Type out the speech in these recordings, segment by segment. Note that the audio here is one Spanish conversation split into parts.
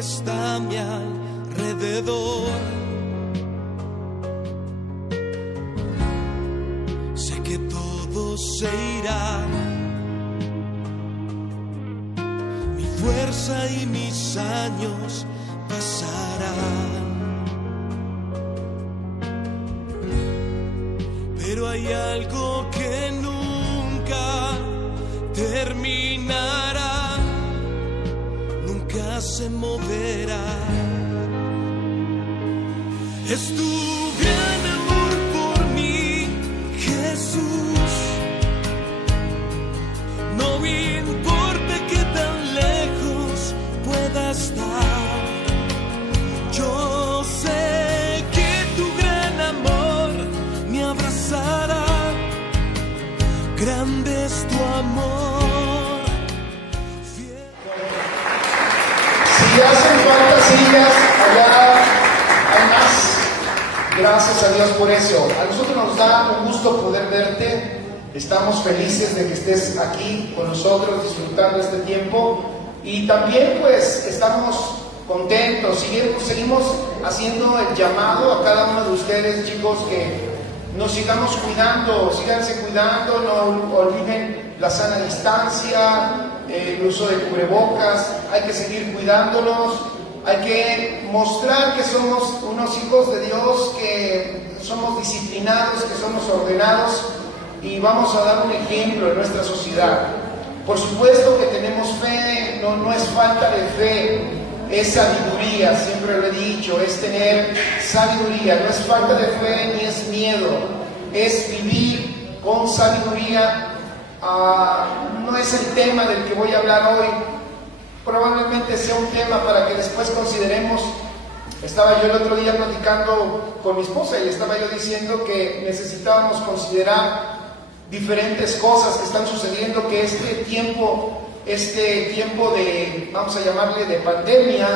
está a mi alrededor. Sé que todo se irá, mi fuerza y mis años pasarán, pero hay algo que nunca terminará, nunca se moverá. Es tu gran amor por mí, Jesús. No importa qué tan lejos pueda estar, yo sé que tu gran amor me abrazará. Grande es tu amor. Si hacen falta sillas, allá hay más. Gracias a Dios por eso. A nosotros nos da un gusto poder verte. Estamos felices de que estés aquí con nosotros disfrutando este tiempo. Y también pues estamos contentos. Seguimos haciendo el llamado a cada uno de ustedes, chicos, que nos sigamos cuidando, síganse cuidando, no olviden la sana distancia, el uso de cubrebocas, hay que seguir cuidándonos, hay que mostrar que somos unos hijos de Dios, que somos disciplinados, que somos ordenados y vamos a dar un ejemplo en nuestra sociedad. Por supuesto que tenemos fe, no es falta de fe, es sabiduría, siempre lo he dicho, es tener sabiduría, no es falta de fe ni es miedo, es vivir con sabiduría. No es el tema del que voy a hablar hoy, probablemente sea un tema para que después consideremos. Estaba yo el otro día platicando con mi esposa y estaba yo diciendo que necesitábamos considerar diferentes cosas que están sucediendo, que este tiempo de, vamos a llamarle, de pandemia,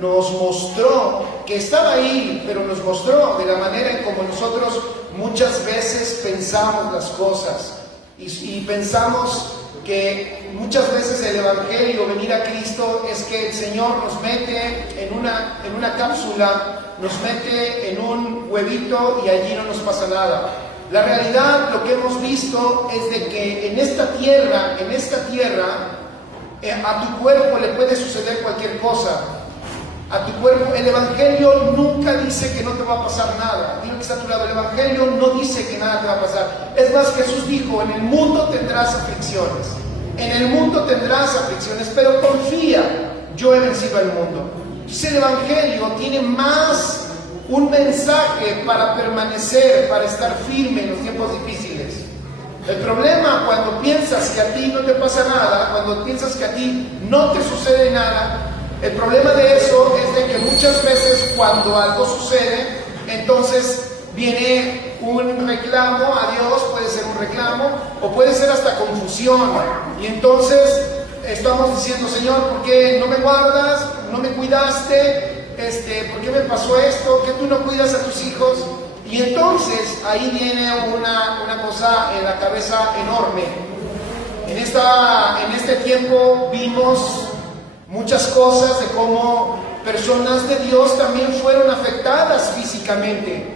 nos mostró que estaba ahí, pero nos mostró de la manera en como nosotros muchas veces pensamos las cosas y pensamos que muchas veces el Evangelio, venir a Cristo, es que el Señor nos mete en una cápsula, nos mete en un huevito y allí no nos pasa nada. La realidad, lo que hemos visto es de que en esta tierra, a tu cuerpo le puede suceder cualquier cosa. A tu cuerpo, el Evangelio nunca dice que no te va a pasar nada. Dilo que está a tu lado, el Evangelio no dice que nada te va a pasar. Es más, Jesús dijo, en el mundo tendrás aflicciones. En el mundo tendrás aflicciones, pero confía, yo he vencido al mundo. Entonces el Evangelio tiene más un mensaje para permanecer, para estar firme en los tiempos difíciles. El problema cuando piensas que a ti no te pasa nada, cuando piensas que a ti no te sucede nada, el problema de eso es de que muchas veces cuando algo sucede, entonces viene un reclamo a Dios, puede ser un reclamo o puede ser hasta confusión. Y entonces estamos diciendo, Señor, ¿por qué no me guardas? ¿No me cuidaste? ¿Por qué me pasó esto? ¿Que tú no cuidas a tus hijos? Y entonces ahí viene una cosa en la cabeza enorme. En este tiempo vimos muchas cosas de cómo personas de Dios también fueron afectadas físicamente.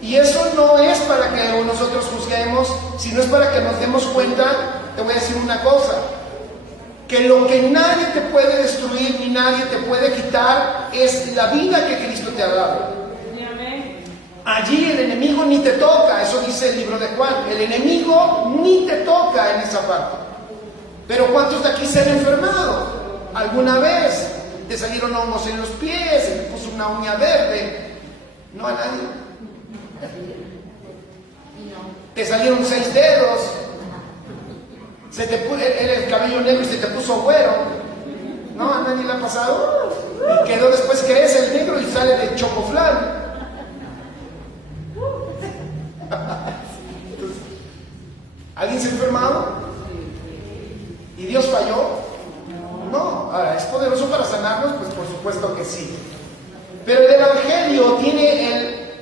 Y eso no es para que nosotros juzguemos, sino es para que nos demos cuenta. Te voy a decir una cosa, que lo que nadie te puede destruir ni nadie te puede quitar es la vida que Cristo te ha dado. Allí el enemigo ni te toca, eso dice el libro de Juan, el enemigo ni te toca en esa parte. Pero ¿cuántos de aquí se han enfermado? ¿Alguna vez te salieron hongos en los pies, se te puso una uña verde? No a nadie. Te salieron 6 dedos, era el cabello negro y se te puso güero. No, a nadie le ha pasado. Y quedó después, crece el negro y sale de chocoflán. ¿Alguien se ha enfermado? ¿Y Dios falló? No. Ahora, ¿es poderoso para sanarnos? Pues por supuesto que sí. Pero el Evangelio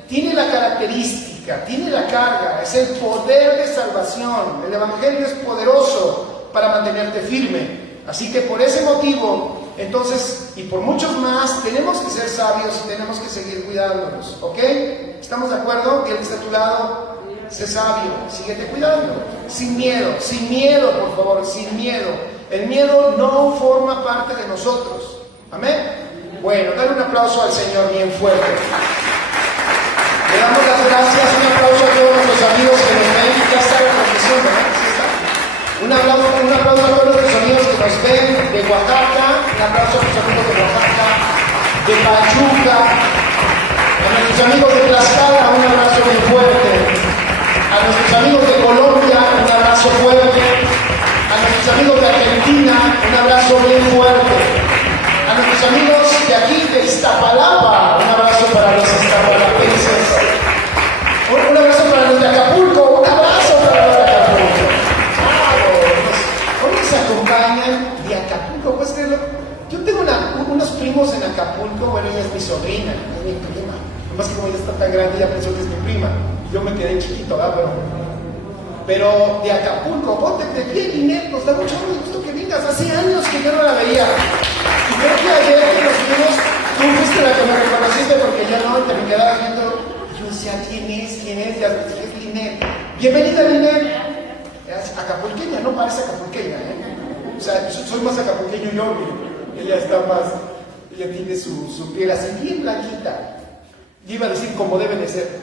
tiene la característica, tiene la carga, es el poder de salvación. El Evangelio es poderoso para mantenerte firme. Así que por ese motivo Entonces, y por muchos más, tenemos que ser sabios y tenemos que seguir cuidándonos, ¿ok? ¿Estamos de acuerdo? Que el que está a tu lado, sé sabio, síguete cuidando, sin miedo, por favor, sin miedo. El miedo no forma parte de nosotros, ¿amén? Bueno, dale un aplauso al Señor bien fuerte. Le damos las gracias, un aplauso a todos nuestros amigos que nos ven. Ya está la transmisión, ¿verdad? ¿Sí está? Un aplauso a todos nuestros amigos que nos ven de Oaxaca, un aplauso a nuestros amigos de Oaxaca, de Pachuca, a nuestros amigos de Tlaxcala, un abrazo muy fuerte, a nuestros amigos de Colombia, un abrazo fuerte, a nuestros amigos de Argentina, un abrazo bien fuerte, a nuestros amigos de aquí de Iztapalapa, un abrazo para los iztapalapenses, un abrazo para los de Acapulco, un abrazo para los de Acapulco. Hoy nos acompañan de Acapulco, pues yo tengo unos primos en Acapulco, bueno, ella es mi sobrina, es mi prima, nomás que como ella está tan grande, ya pensó que es mi prima, y yo me quedé chiquito, ¿verdad? Pero de Acapulco, ponte de pie, Linet, nos da mucho gusto que vengas, hace años que yo no la veía, y creo que ayer que nos vimos, tú fuiste la que me reconociste porque yo no, te me quedaba viendo, yo decía, ¿quién es? Ya es Linet. Bienvenida, Linet. Es acapulqueña, no parece acapulqueña, ¿eh? O sea, soy más acapulqueño yo, ella está más, ella tiene su piel así bien blanquita. Yo iba a decir como debe de ser.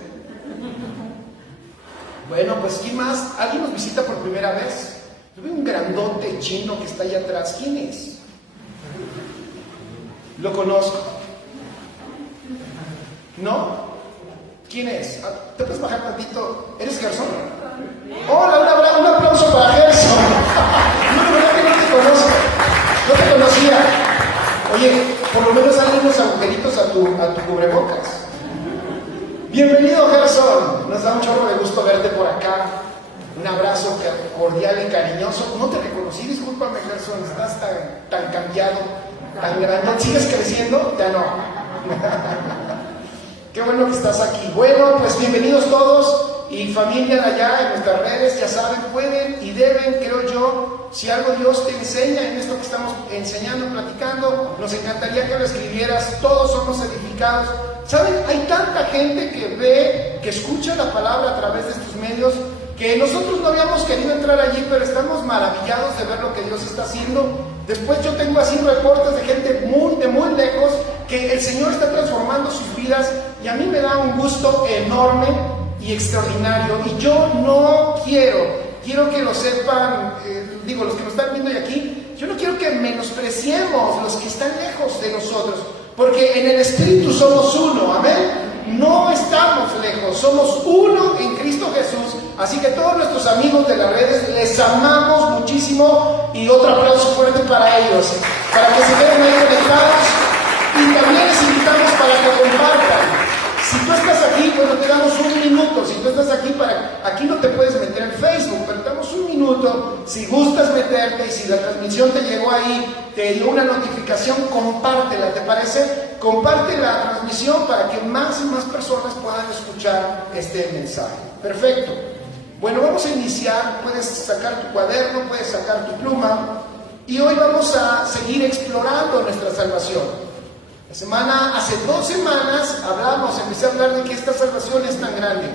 Bueno, pues ¿quién más? ¿Alguien nos visita por primera vez? Yo veo un grandote chino que está allá atrás. ¿Quién es? Lo conozco. ¿No? ¿Quién es? ¿Te puedes bajar tantito? ¿Eres Gerson? Hola, un aplauso para Gerson. No, de verdad que no te conozco. No te conocía. Oye, por lo menos hazle unos agujeritos a tu cubrebocas. Bienvenido, Gerson. Nos da un chorro de gusto verte por acá. Un abrazo cordial y cariñoso. No te reconocí, discúlpame, Gerson. Estás tan cambiado, tan grande. ¿Sigues creciendo? Ya no. Qué bueno que estás aquí. Bueno, pues bienvenidos todos. Y familia de allá en nuestras redes, ya saben, pueden y deben, creo yo, si algo Dios te enseña en esto que estamos enseñando, platicando, nos encantaría que lo escribieras. Todos somos edificados. ¿Saben? Hay tanta gente que ve, que escucha la palabra a través de estos medios, que nosotros no habíamos querido entrar allí, pero estamos maravillados de ver lo que Dios está haciendo. Después yo tengo así reportes de gente de muy lejos, que el Señor está transformando sus vidas, y a mí me da un gusto enorme y extraordinario. Y yo no quiero que lo sepan, los que nos están viendo aquí, yo no quiero que menospreciemos los que están lejos de nosotros, porque en el Espíritu somos uno, amén. No estamos lejos, somos uno en Cristo Jesús. Así que todos nuestros amigos de las redes, les amamos muchísimo, y otro aplauso fuerte para ellos, para que se queden ahí conectados, y también les invitamos para que compartan. Si tú estás aquí, bueno, te damos un minuto. Si tú estás aquí, aquí no te puedes meter en Facebook, pero te damos un minuto. Si gustas meterte, y si la transmisión te llegó ahí, te dio una notificación, compártela, ¿te parece? Comparte la transmisión para que más y más personas puedan escuchar este mensaje. Perfecto. Bueno, vamos a iniciar. Puedes sacar tu cuaderno, puedes sacar tu pluma, y hoy vamos a seguir explorando nuestra salvación. Hace 2 semanas empecé a hablar de que esta salvación es tan grande.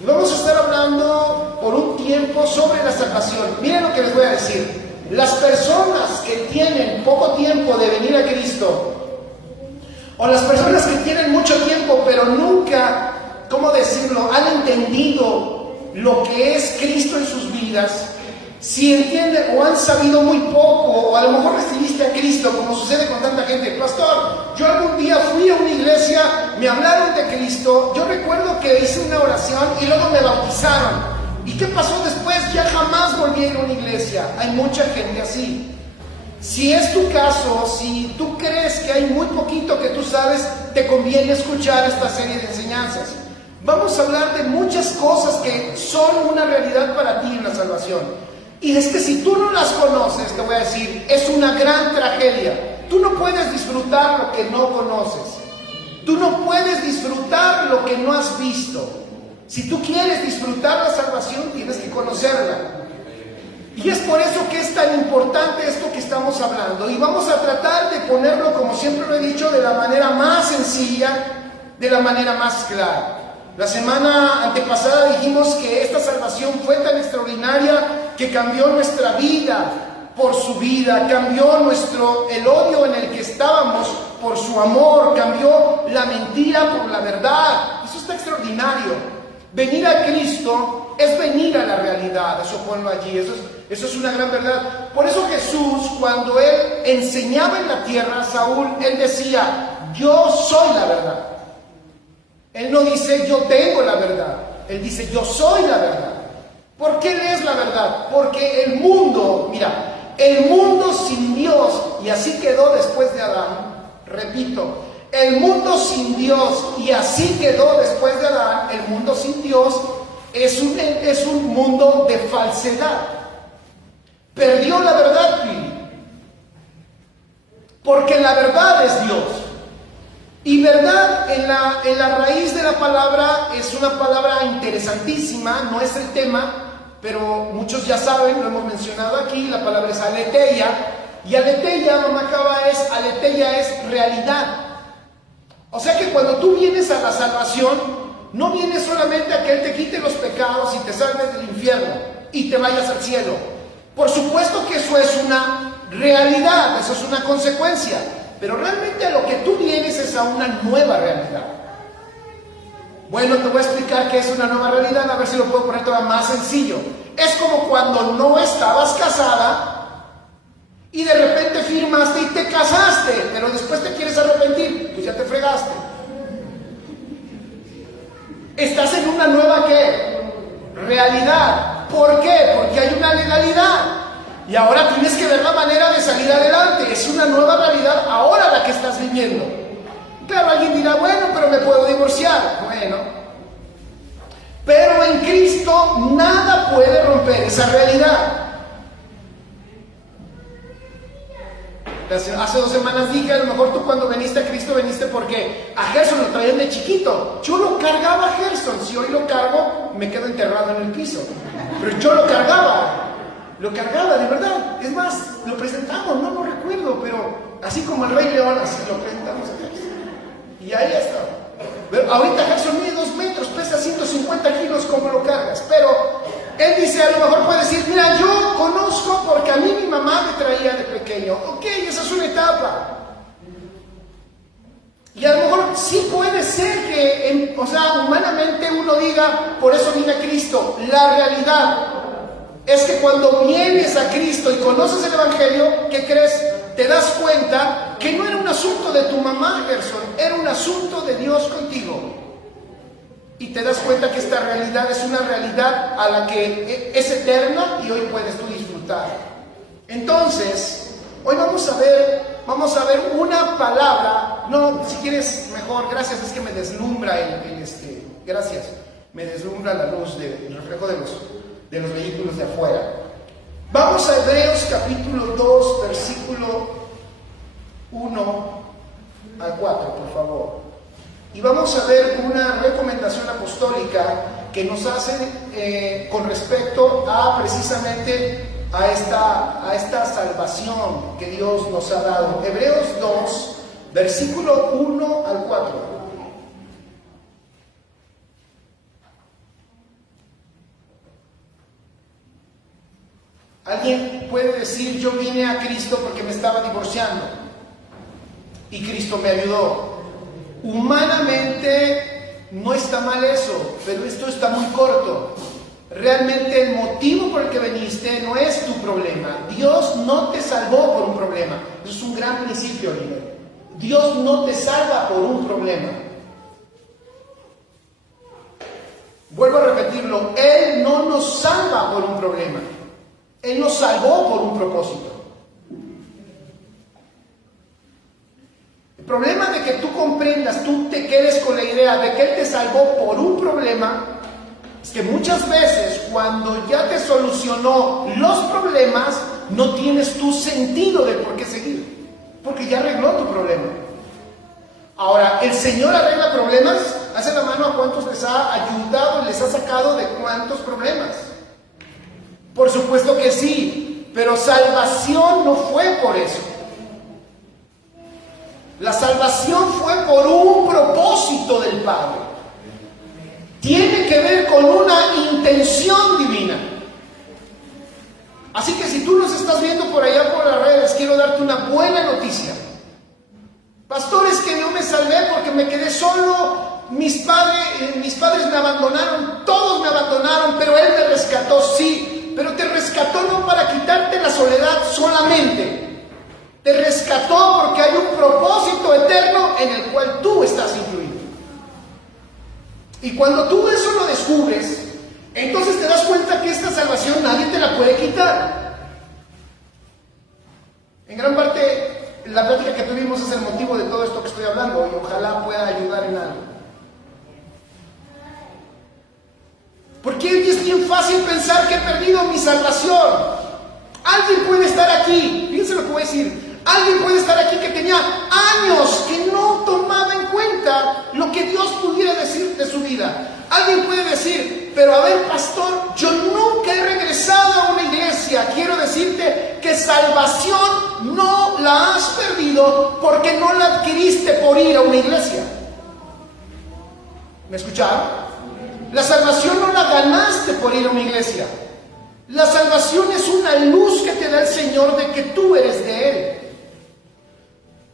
Y vamos a estar hablando por un tiempo sobre la salvación. Miren lo que les voy a decir. Las personas que tienen poco tiempo de venir a Cristo, o las personas que tienen mucho tiempo pero nunca, ¿cómo decirlo?, han entendido lo que es Cristo en sus vidas, si entienden o han sabido muy poco, o a lo mejor recibiste a Cristo, como sucede con tanta gente. Pastor, yo algún día fui a una iglesia, me hablaron de Cristo, yo recuerdo que hice una oración y luego me bautizaron. ¿Y qué pasó después? Ya jamás volví a ir a una iglesia. Hay mucha gente así. Si es tu caso, si tú crees que hay muy poquito que tú sabes, te conviene escuchar esta serie de enseñanzas. Vamos a hablar de muchas cosas que son una realidad para ti en la salvación. Y es que si tú no las conoces, te voy a decir, es una gran tragedia. Tú no puedes disfrutar lo que no conoces. Tú no puedes disfrutar lo que no has visto. Si tú quieres disfrutar la salvación, tienes que conocerla. Y es por eso que es tan importante esto que estamos hablando. Y vamos a tratar de ponerlo, como siempre lo he dicho, de la manera más sencilla, de la manera más clara. La semana antepasada dijimos que esta salvación fue tan extraordinaria que cambió nuestra vida por su vida, cambió el odio en el que estábamos por su amor, cambió la mentira por la verdad. Eso está extraordinario. Venir a Cristo es venir a la realidad, eso ponlo allí, eso es una gran verdad. Por eso Jesús, cuando Él enseñaba en la tierra a Saúl, Él decía, yo soy la verdad. Él no dice, yo tengo la verdad. Él dice, yo soy la verdad. ¿Por qué Él es la verdad? Porque el mundo, mira, el mundo sin Dios, y así quedó después de Adán, repito, el mundo sin Dios, y así quedó después de Adán, el mundo sin Dios, es un mundo de falsedad. Perdió la verdad, Pili. Porque la verdad es Dios. Y verdad en la raíz de la palabra es una palabra interesantísima, no es el tema, pero muchos ya saben, lo hemos mencionado aquí, la palabra es aletheia. Y aletheia, mamá Cava, aletheia es realidad. O sea que cuando tú vienes a la salvación, no vienes solamente a que Él te quite los pecados y te salves del infierno y te vayas al cielo. Por supuesto que eso es una realidad, eso es una consecuencia, pero realmente a lo que tú vienes es a una nueva realidad. Bueno, te voy a explicar qué es una nueva realidad, a ver si lo puedo poner todavía más sencillo. Es como cuando no estabas casada y de repente firmaste y te casaste, pero después te quieres arrepentir, pues ya te fregaste. Estás en una nueva ¿qué? Realidad. ¿Por qué? Porque hay una legalidad. Y ahora tienes que ver la manera de salir adelante. Es una nueva realidad ahora la que estás viviendo. Claro, alguien dirá, bueno, pero me puedo divorciar. Bueno. Pero en Cristo nada puede romper esa realidad. Hace 2 semanas dije, a lo mejor tú cuando veniste a Cristo veniste porque a Gerson lo traían de chiquito. Yo lo cargaba a Gerson. Si hoy lo cargo, me quedo enterrado en el piso. Pero yo lo cargaba. Lo cargaba, de verdad. Es más, lo presentamos, no lo recuerdo, pero así como el Rey León, así lo presentamos a Gerson. Y ahí está. Pero ahorita Gerson mide 2 metros, pesa 150 kilos, ¿cómo lo cargas? Pero él dice, a lo mejor puede decir, mira, yo conozco porque a mí mi mamá me traía de pequeño. Ok, esa es una etapa. Y a lo mejor sí puede ser que, humanamente uno diga, por eso vine a Cristo. La realidad es que cuando vienes a Cristo y conoces el Evangelio, ¿qué crees? Te das cuenta que no era un asunto de tu mamá, Gerson, era un asunto de Dios contigo. Y te das cuenta que esta realidad es una realidad a la que es eterna y hoy puedes tú disfrutar. Entonces, hoy vamos a ver una palabra. No, si quieres mejor, gracias, es que me deslumbra gracias, me deslumbra la luz el reflejo de los vehículos de afuera. Vamos a Hebreos capítulo 2, versículo 1 al 4, por favor. Y vamos a ver una recomendación apostólica que nos hace con respecto a precisamente a esta salvación que Dios nos ha dado. Hebreos 2, versículo 1 al 4. Alguien puede decir, yo vine a Cristo porque me estaba divorciando y Cristo me ayudó. Humanamente no está mal eso, pero esto está muy corto. Realmente el motivo por el que viniste no es tu problema. Dios no te salvó por un problema. Eso es un gran principio, Oliver. Dios no te salva por un problema. Vuelvo a repetirlo, Él no nos salva por un problema. Él nos salvó por un propósito. El problema de que tú comprendas, tú te quedes con la idea de que Él te salvó por un problema, es que muchas veces cuando ya te solucionó los problemas, no tienes tu sentido de por qué seguir, porque ya arregló tu problema. Ahora, ¿el Señor arregla problemas? Hace la mano a cuántos les ha ayudado, les ha sacado de cuántos problemas. Por supuesto que sí, pero salvación no fue por eso. La salvación fue por un propósito del Padre. Tiene que ver con una intención divina. Así que si tú nos estás viendo por allá por las redes, quiero darte una buena noticia. Pastor, es que no me salvé porque me quedé solo. Mis padres me abandonaron, todos me abandonaron, pero Él me rescató, sí. Pero te rescató no para quitarte la soledad solamente. Te rescató porque hay un propósito eterno en el cual tú estás incluido. Y cuando tú eso lo descubres, entonces te das cuenta que esta salvación nadie te la puede quitar. En gran parte, la plática que tuvimos es el motivo de todo esto que estoy hablando y ojalá pueda ayudar en algo. Porque es bien fácil pensar que he perdido mi salvación. Alguien puede estar aquí, fíjense lo que voy a decir. Alguien puede estar aquí que tenía años que no tomaba en cuenta lo que Dios pudiera decir de su vida. Alguien puede decir, pero a ver, pastor, yo nunca he regresado a una iglesia. Quiero decirte que salvación no la has perdido porque no la adquiriste por ir a una iglesia. ¿Me escucharon? La salvación no la ganaste por ir a una iglesia. La salvación es una luz que te da el Señor de que tú eres de Él.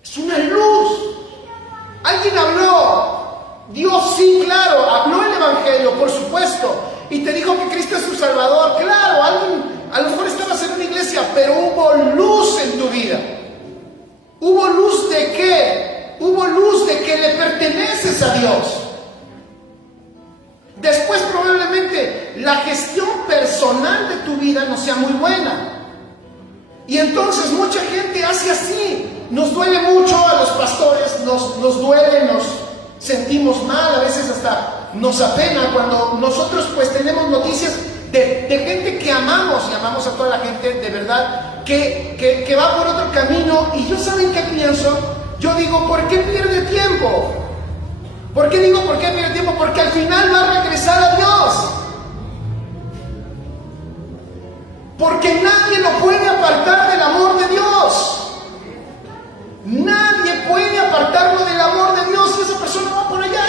Es una luz. Alguien habló. Dios, sí, claro, habló el Evangelio, por supuesto. Y te dijo que Cristo es tu Salvador. Claro, alguien, a lo mejor estabas en una iglesia, pero hubo luz en tu vida. ¿Hubo luz de qué? Hubo luz de que le perteneces a Dios. Después probablemente la gestión personal de tu vida no sea muy buena. Y entonces mucha gente hace así. Nos duele mucho a los pastores, nos duele, nos sentimos mal, a veces hasta nos apena cuando nosotros pues tenemos noticias de gente que amamos y amamos a toda la gente de verdad que va por otro camino. Y yo, ¿saben qué pienso? Yo digo, ¿por qué pierde tiempo? ¿Por qué digo por qué pierde tiempo? Porque al final va a regresar a Dios. Porque nadie lo puede apartar del amor de Dios. Nadie puede apartarlo del amor de Dios. Y esa persona va por allá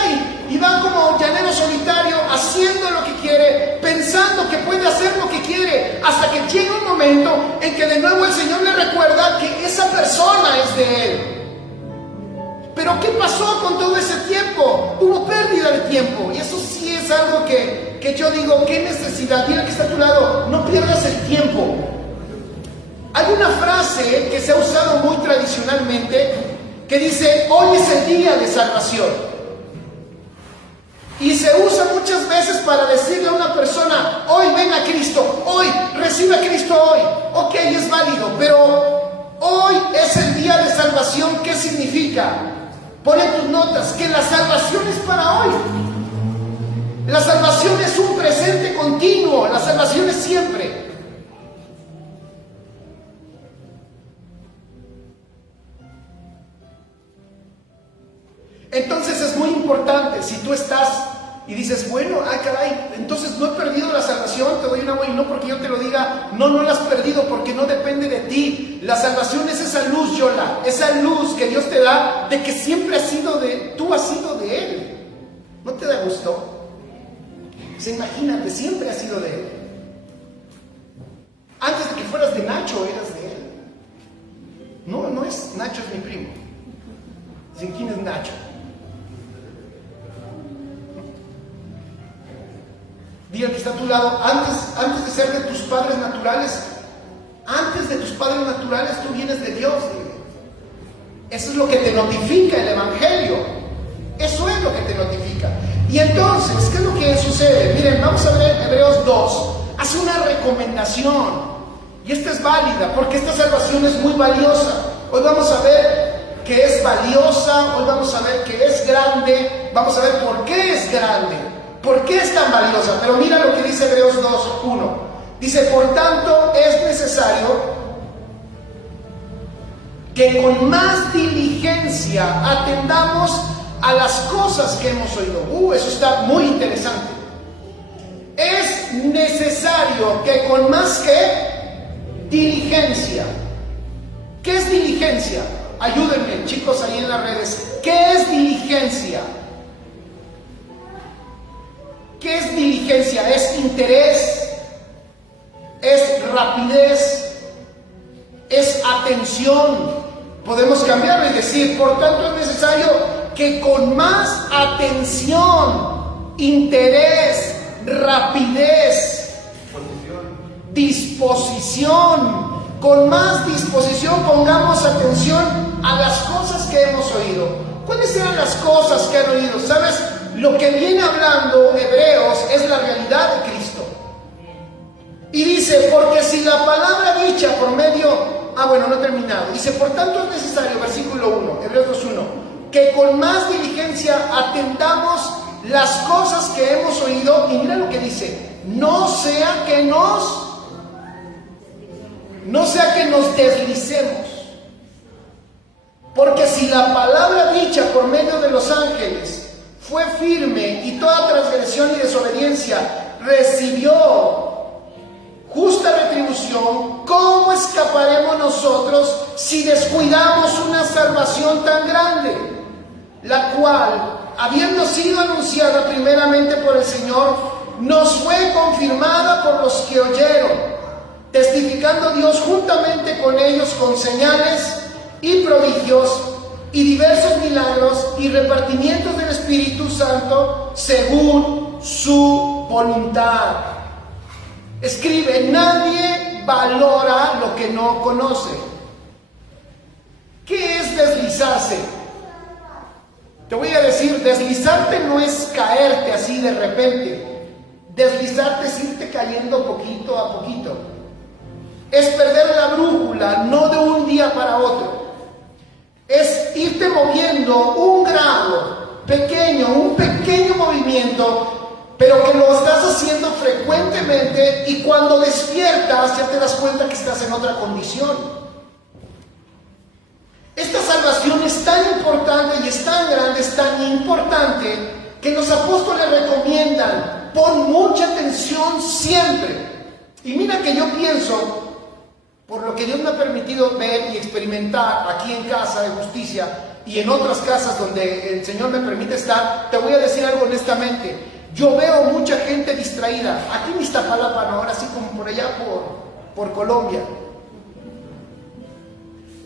y va como llanero solitario, haciendo lo que quiere, pensando que puede hacer lo que quiere, hasta que llega un momento en que de nuevo el Señor le recuerda que esa persona es de Él. Pero ¿qué pasó con todo ese tiempo? Hubo pérdida de tiempo. Y eso sí es algo que yo digo, ¿qué necesidad? Mira que está a tu lado, no pierdas el tiempo. Hay una frase que se ha usado muy tradicionalmente que dice, hoy es el día de salvación. Y se usa muchas veces para decirle a una persona, hoy ven a Cristo, hoy recibe a Cristo hoy. Ok, es válido, pero hoy es el día de salvación. ¿Qué significa? Pon en tus notas que la salvación es para hoy. La salvación es un presente continuo, la salvación es siempre. Entonces es muy importante, si tú estás y dices, bueno, caray, entonces no he perdido la salvación, te doy una buena, y no porque yo te lo diga, no la has perdido porque no depende de ti. La salvación es esa luz, Yola, esa luz que Dios te da de que siempre tú has sido de Él. ¿No te da gusto? Imagínate, siempre has sido de Él. Antes de que fueras de Nacho, eras de Él. No es Nacho, es mi primo. Dicen, ¿quién es Nacho? Dile que está a tu lado, antes de ser de tus padres naturales, tú vienes de Dios. Dile. Eso es lo que te notifica el Evangelio. Eso es lo que te notifica. Y entonces, ¿qué es lo que sucede? Miren, vamos a ver Hebreos 2. Hace una recomendación. Y esta es válida, porque esta salvación es muy valiosa. Hoy vamos a ver que es valiosa, hoy vamos a ver que es grande, vamos a ver por qué es grande. ¿Por qué es tan valiosa? Pero mira lo que dice Hebreos 2:1. Dice, por tanto, es necesario que con más diligencia atendamos a las cosas que hemos oído. Eso está muy interesante. Es necesario que con más que diligencia. ¿Qué es diligencia? Ayúdenme, chicos, ahí en las redes. ¿Qué es diligencia? ¿Qué es diligencia? ¿Es interés? ¿Es rapidez? ¿Es atención? Podemos cambiarlo y decir, por tanto es necesario que con más atención, interés, rapidez, disposición, con más disposición pongamos atención a las cosas que hemos oído. ¿Cuáles eran las cosas que han oído? ¿Sabes? Lo que viene hablando Hebreos es la realidad de Cristo. Y dice, porque si la palabra dicha por medio... no he terminado. Dice, por tanto es necesario, versículo 1, Hebreos 2:1, que con más diligencia atendamos las cosas que hemos oído. Y mira lo que dice, no sea que nos deslicemos. Porque si la palabra dicha por medio de los ángeles fue firme y toda transgresión y desobediencia recibió justa retribución, ¿cómo escaparemos nosotros si descuidamos una salvación tan grande? La cual, habiendo sido anunciada primeramente por el Señor, nos fue confirmada por los que oyeron, testificando Dios juntamente con ellos con señales y prodigios y diversos milagros y repartimientos del Espíritu Santo según su voluntad. Escribe, nadie valora lo que no conoce. ¿Qué es deslizarse? Te voy a decir, deslizarte no es caerte así de repente. Deslizarte es irte cayendo poquito a poquito. Es perder la brújula, no de un día para otro. Es irte moviendo un grado pequeño, un pequeño movimiento, pero que lo estás haciendo frecuentemente y cuando despiertas ya te das cuenta que estás en otra condición. Esta salvación es tan importante y es tan grande, es tan importante que los apóstoles recomiendan, pon mucha atención siempre. Y mira que yo pienso, por lo que Dios me ha permitido ver y experimentar aquí en Casa de Justicia y en otras casas donde el Señor me permite estar, te voy a decir algo honestamente. Yo veo mucha gente distraída, aquí en Iztapalapa, ¿no? Ahora sí como por allá por Colombia.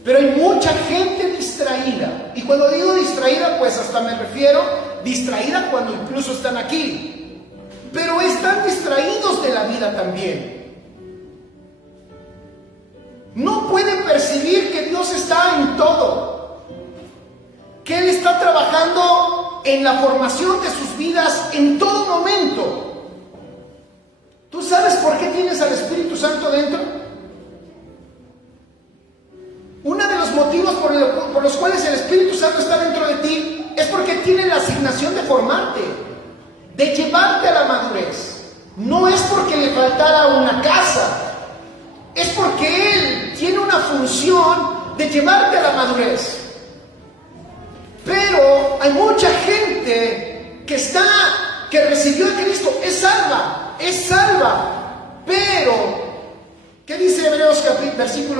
Pero hay mucha gente distraída. Y cuando digo distraída, pues hasta me refiero distraída cuando incluso están aquí. Pero están distraídos de la vida también. No pueden percibir que Dios está en todo. Que Él está trabajando en la formación de sus vidas en todo momento. ¿Tú sabes por qué tienes al Espíritu Santo dentro? Uno de los motivos por los cuales el Espíritu Santo está dentro de ti es porque tiene la asignación de formarte, de llevarte a la madurez. No es porque le faltara una casa, es porque Él tiene una función de llevarte a la madurez. Pero hay mucha gente que recibió a Cristo, es salva, pero, ¿qué dice Hebreos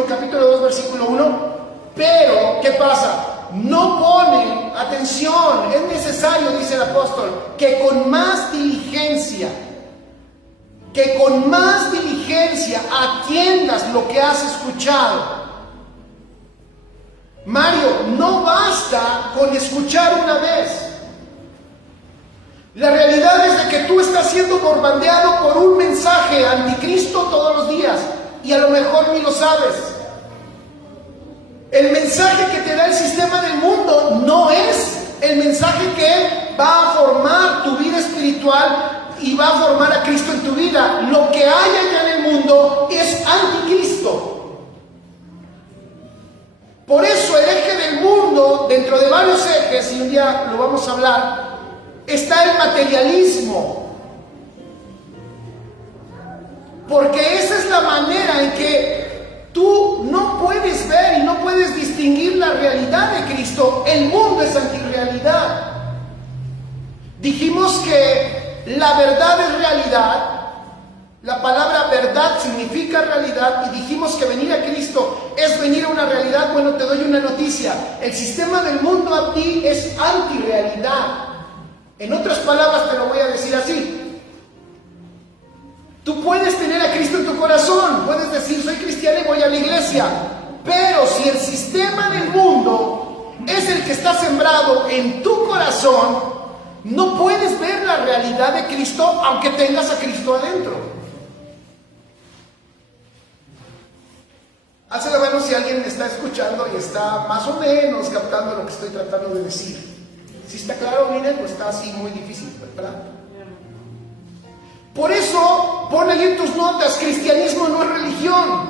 capítulo 2, versículo 1? Pero, ¿qué pasa? No ponen atención, es necesario, dice el apóstol, que con más diligencia atiendas lo que has escuchado. Mario, no basta con escuchar una vez. La realidad es de que tú estás siendo bombardeado por un mensaje anticristo todos los días y a lo mejor ni lo sabes. El mensaje que te da el sistema del mundo no es el mensaje que va a formar tu vida espiritual y va a formar a Cristo en tu vida. Lo que hay allá en el mundo es anticristo. Por eso el eje del mundo, dentro de varios ejes, y un día lo vamos a hablar, está el materialismo. Porque esa es la manera en que tú no puedes ver y no puedes distinguir la realidad de Cristo. El mundo es antirrealidad. Dijimos que la verdad es realidad La palabra verdad significa realidad y dijimos que venir a Cristo es venir a una realidad. Bueno, te doy una noticia. El sistema del mundo a ti es antirrealidad. En otras palabras te lo voy a decir así. Tú puedes tener a Cristo en tu corazón, puedes decir soy cristiano y voy a la iglesia, pero si el sistema del mundo es el que está sembrado en tu corazón, no puedes ver la realidad de Cristo aunque tengas a Cristo adentro. Hace la mano si alguien me está escuchando y está más o menos captando lo que estoy tratando de decir. Si está claro, miren, pues está así muy difícil, ¿verdad? Por eso, pon ahí en tus notas, cristianismo no es religión.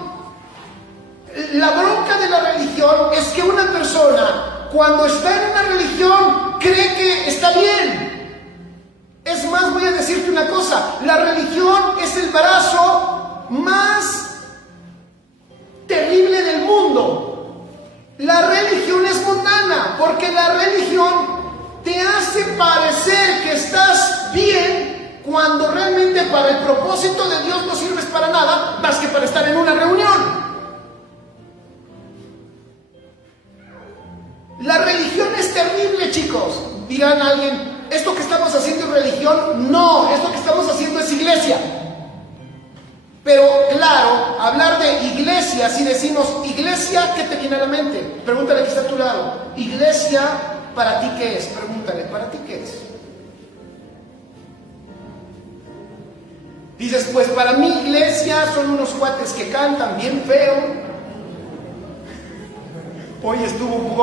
La bronca de la religión es que una persona, cuando está en una religión, cree que está bien. Es más, voy a decirte una cosa, la religión es el brazo más terrible del mundo. La religión es mundana, porque la religión te hace parecer que estás bien cuando realmente para el propósito de Dios no sirves para nada más que para estar en una reunión. La religión es terrible, chicos. Dirán a alguien, ¿esto que estamos haciendo es religión? No, esto que estamos haciendo es iglesia. Pero claro, hablar de iglesia, si decimos iglesia, ¿qué te viene a la mente? Pregúntale que está a tu lado. Iglesia, ¿para ti qué es? Pregúntale, ¿para ti qué es? Dices, pues para mi iglesia son unos cuates que cantan bien feo. Hoy estuvo un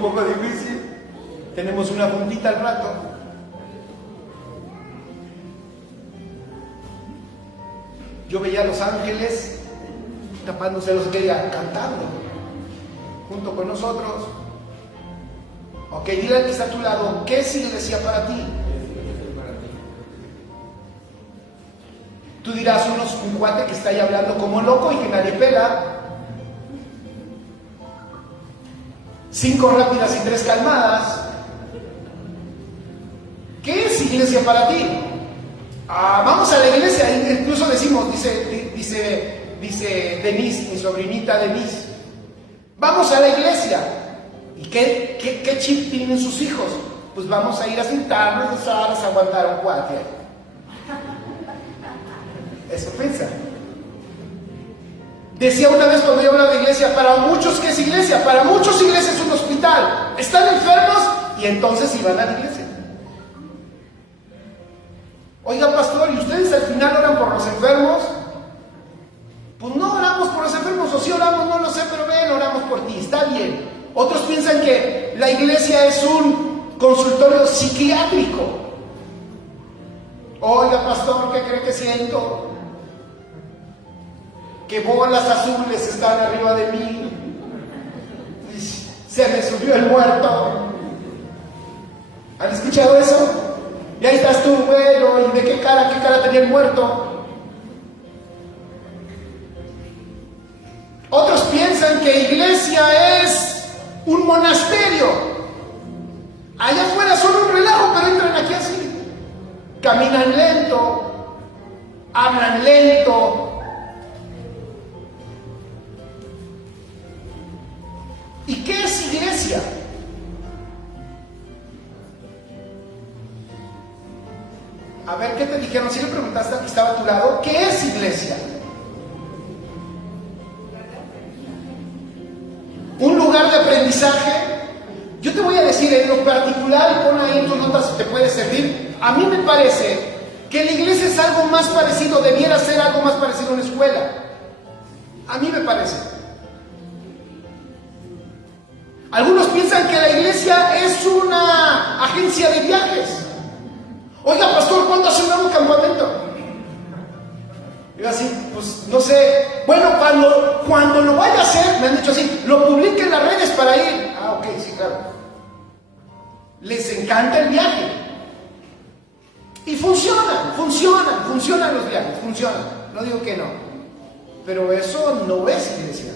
poco difícil. Tenemos una juntita al rato. Yo veía a los ángeles tapándose los veía cantando junto con nosotros. Ok, dile al que está a tu lado, ¿qué es iglesia para ti? Tú dirás, un cuate que está ahí hablando como loco y que nadie pela. 5 rápidas y 3 calmadas. ¿Qué es iglesia para ti? Vamos a la iglesia, incluso decimos, dice Denise, mi sobrinita Denise, vamos a la iglesia. ¿Y qué chip tienen sus hijos? Pues vamos a ir a sentarnos, a aguantar un cuate. Eso piensa. Decía una vez cuando yo hablaba de iglesia, para muchos, ¿qué es iglesia? Para muchos iglesia es un hospital. Están enfermos y entonces iban a la iglesia. Oiga, pastor, ¿y ustedes al final oran por los enfermos? Pues no oramos por los enfermos, o sí oramos, no lo sé, pero ven, oramos por ti, está bien. Otros piensan que la iglesia es un consultorio psiquiátrico. Oiga, pastor, ¿qué cree que siento? Que bolas azules están arriba de mí. Se me subió el muerto. ¿Han escuchado eso? Y ahí estás tú, bueno, ¿y de qué cara tenía el muerto? Otros piensan que iglesia es un monasterio. Allá afuera son un relajo, pero entran aquí así. Caminan lento, hablan lento. ¿Y qué es iglesia? A ver, ¿qué te dijeron? Si le preguntaste al que estaba a tu lado, ¿qué es iglesia? ¿Un lugar de aprendizaje? Yo te voy a decir en lo particular, y pon ahí en tus notas si te puede servir. A mí me parece que la iglesia es algo más parecido, debiera ser algo más parecido a una escuela. A mí me parece. Algunos piensan que la iglesia es una agencia de viajes. Oiga, pastor, ¿cuándo hace un nuevo campamento? Yo así, pues no sé. Bueno, cuando lo vaya a hacer, me han dicho así, lo publique en las redes para ir. Ah, ok, sí, claro. Les encanta el viaje. Y funcionan los viajes, funcionan. No digo que no. Pero eso no es iglesia.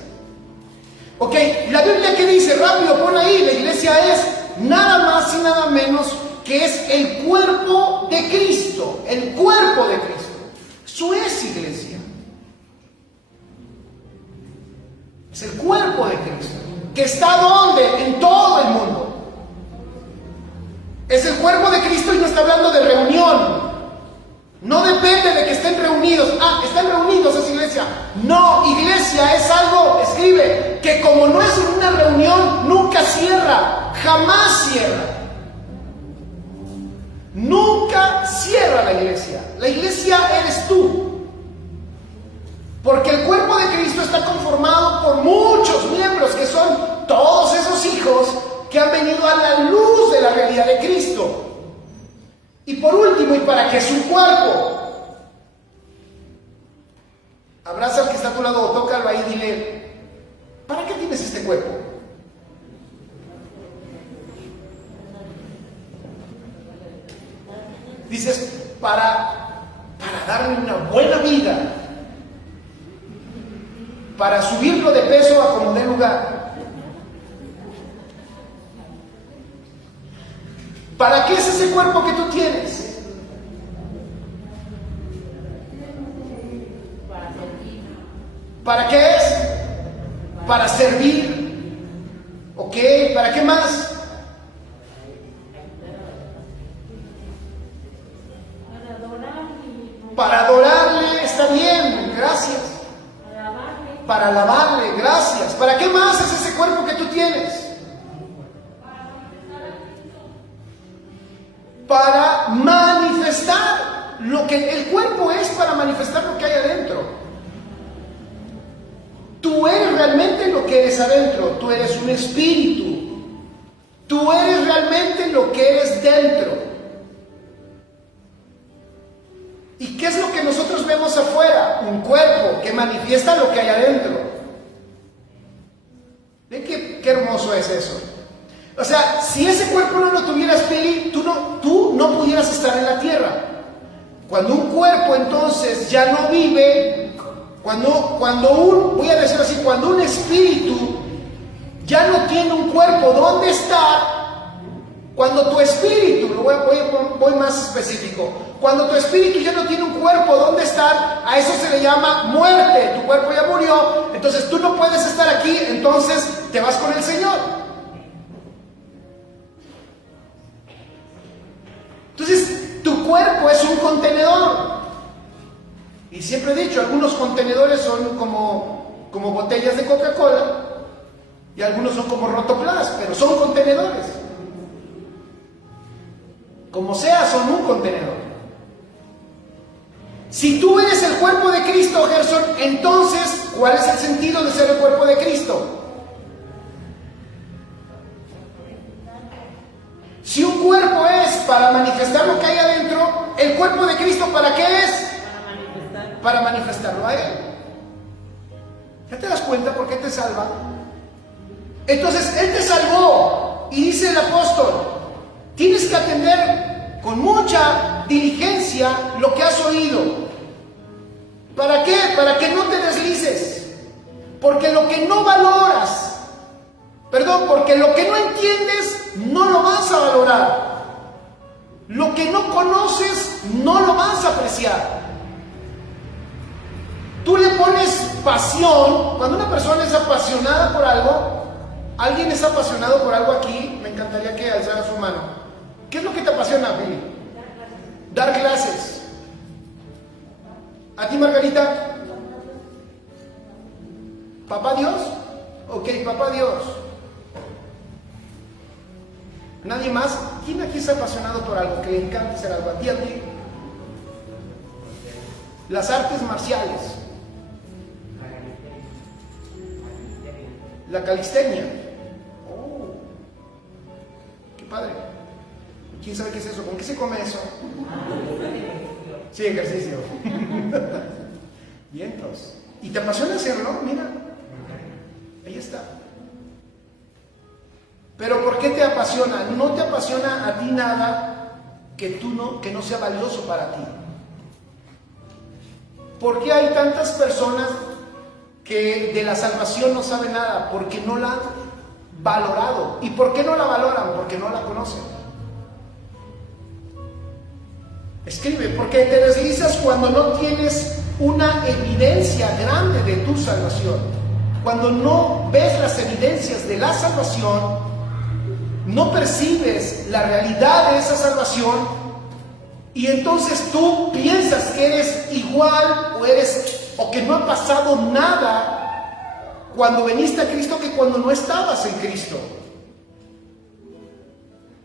Ok, la Biblia que dice, rápido, pon ahí, la iglesia es nada más y nada menos que es el cuerpo de Cristo, el cuerpo de Cristo. Eso es es iglesia? Es el cuerpo de Cristo, que está ¿dónde? En todo el mundo. Es el cuerpo de Cristo y no está hablando de reunión. No depende de que estén reunidos. Ah, están reunidos, es iglesia. No, iglesia es algo, escribe, que como no es una reunión, nunca cierra, jamás cierra. Nunca cierra la iglesia. La iglesia eres tú. Porque el cuerpo de Cristo está conformado por muchos miembros que son todos esos hijos que han venido a la luz de la realidad de Cristo. Y por último, y para que su cuerpo, abraza al que está a tu lado o tócalo ahí y dile, ¿para qué tienes este cuerpo? Dices, para darle una buena vida, para subirlo de peso a como dé lugar. ¿Para qué es ese cuerpo que tú tienes? ¿Para qué es? Para servir. ¿Ok? ¿Para qué más? Para adorarle, está bien, gracias. Para alabarle, gracias. ¿Para qué más es ese cuerpo que tú tienes? Para manifestar lo que el cuerpo es, para manifestar lo que hay adentro. Tú eres realmente lo que eres adentro. Tú eres un espíritu. Tú eres realmente lo que eres dentro. ¿Y qué es lo que nosotros vemos afuera? Un cuerpo que manifiesta lo que hay adentro. ¿Ven qué hermoso es eso? O sea, si ese cuerpo no lo tuvieras, Pili, tú no pudieras estar en la tierra. Cuando un cuerpo entonces ya no vive, voy a decir así, cuando un espíritu ya no tiene un cuerpo donde estar, cuando tu espíritu, voy más específico, cuando tu espíritu ya no tiene un cuerpo donde estar, a eso se le llama muerte. Tu cuerpo ya murió, entonces tú no puedes estar aquí, entonces te vas con el Señor. Entonces, tu cuerpo es un contenedor. Y siempre he dicho, algunos contenedores son como botellas de Coca-Cola y algunos son como Rotoplas, pero son contenedores. Como sea, son un contenedor. Si tú eres el cuerpo de Cristo, Gerson, entonces, ¿cuál es el sentido de ser el cuerpo de Cristo? Si un cuerpo es para manifestar lo que hay adentro, ¿el cuerpo de Cristo para qué es? Para manifestarlo a Él. ¿Ya te das cuenta por qué te salva? Entonces, Él te salvó. Y dice el apóstol, tienes que atender con mucha diligencia lo que has oído. ¿Para qué? Para que no te deslices. Porque lo que no valoras, porque lo que no entiendes, no lo vas a valorar. Lo que no conoces, no lo vas a apreciar. Tú le pones pasión. Cuando una persona es apasionada por algo, alguien es apasionado por algo aquí, me encantaría que alzara su mano. ¿Qué es lo que te apasiona, Billy? Dar clases. ¿A ti, Margarita? ¿Papá Dios? Ok, Papá Dios. ¿Nadie más? ¿Quién aquí es apasionado por algo, que le encanta hacer algo? A ti. Las artes marciales. La calistenia. Oh, qué padre. ¿Quién sabe qué es eso? ¿Con qué se come eso? Sí, ejercicio. Vientos. ¿Y te apasiona hacerlo? Mira. Ahí está. Pero ¿por qué te apasiona? No te apasiona a ti nada que no sea valioso para ti. ¿Por qué hay tantas personas que de la salvación no saben nada? Porque no la han valorado. ¿Y por qué no la valoran? Porque no la conocen. Escribe, porque te deslizas cuando no tienes una evidencia grande de tu salvación. Cuando no ves las evidencias de la salvación, no percibes la realidad de esa salvación, y entonces tú piensas que eres igual o que no ha pasado nada cuando viniste a Cristo que cuando no estabas en Cristo.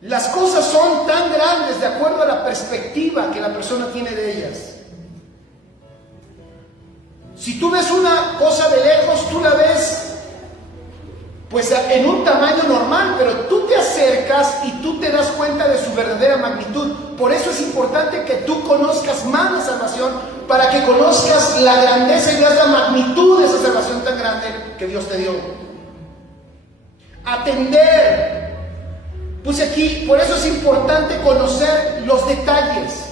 Las cosas son tan grandes de acuerdo a la perspectiva que la persona tiene de ellas. Si tú ves una cosa de lejos, tú la ves pues en un tamaño normal, pero tú te acercas y tú te das cuenta de su verdadera magnitud. Por eso es importante que tú conozcas más la salvación, para que conozcas la grandeza y veas la magnitud de esa salvación tan grande que Dios te dio. Atender. Puse aquí, por eso es importante conocer los detalles,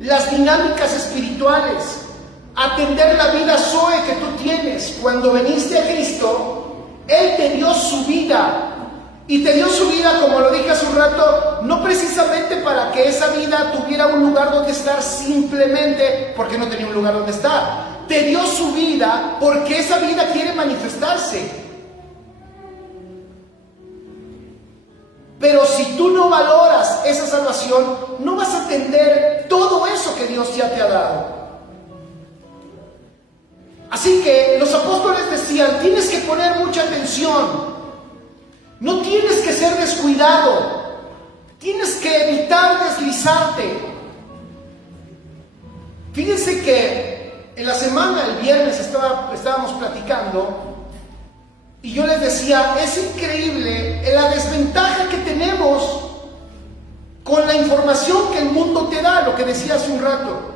las dinámicas espirituales, atender la vida Zoe que tú tienes. Cuando viniste a Cristo, Él te dio su vida, y te dio su vida, como lo dije hace un rato, no precisamente para que esa vida tuviera un lugar donde estar simplemente porque no tenía un lugar donde estar. Te dio su vida porque esa vida quiere manifestarse. Pero si tú no valoras esa salvación, no vas a entender todo eso que Dios ya te ha dado. Así que los apóstoles decían, tienes que poner mucha atención, no tienes que ser descuidado, tienes que evitar deslizarte. Fíjense que en la semana, el viernes, estábamos platicando, y yo les decía, es increíble la desventaja que tenemos con la información que el mundo te da, lo que decía hace un rato.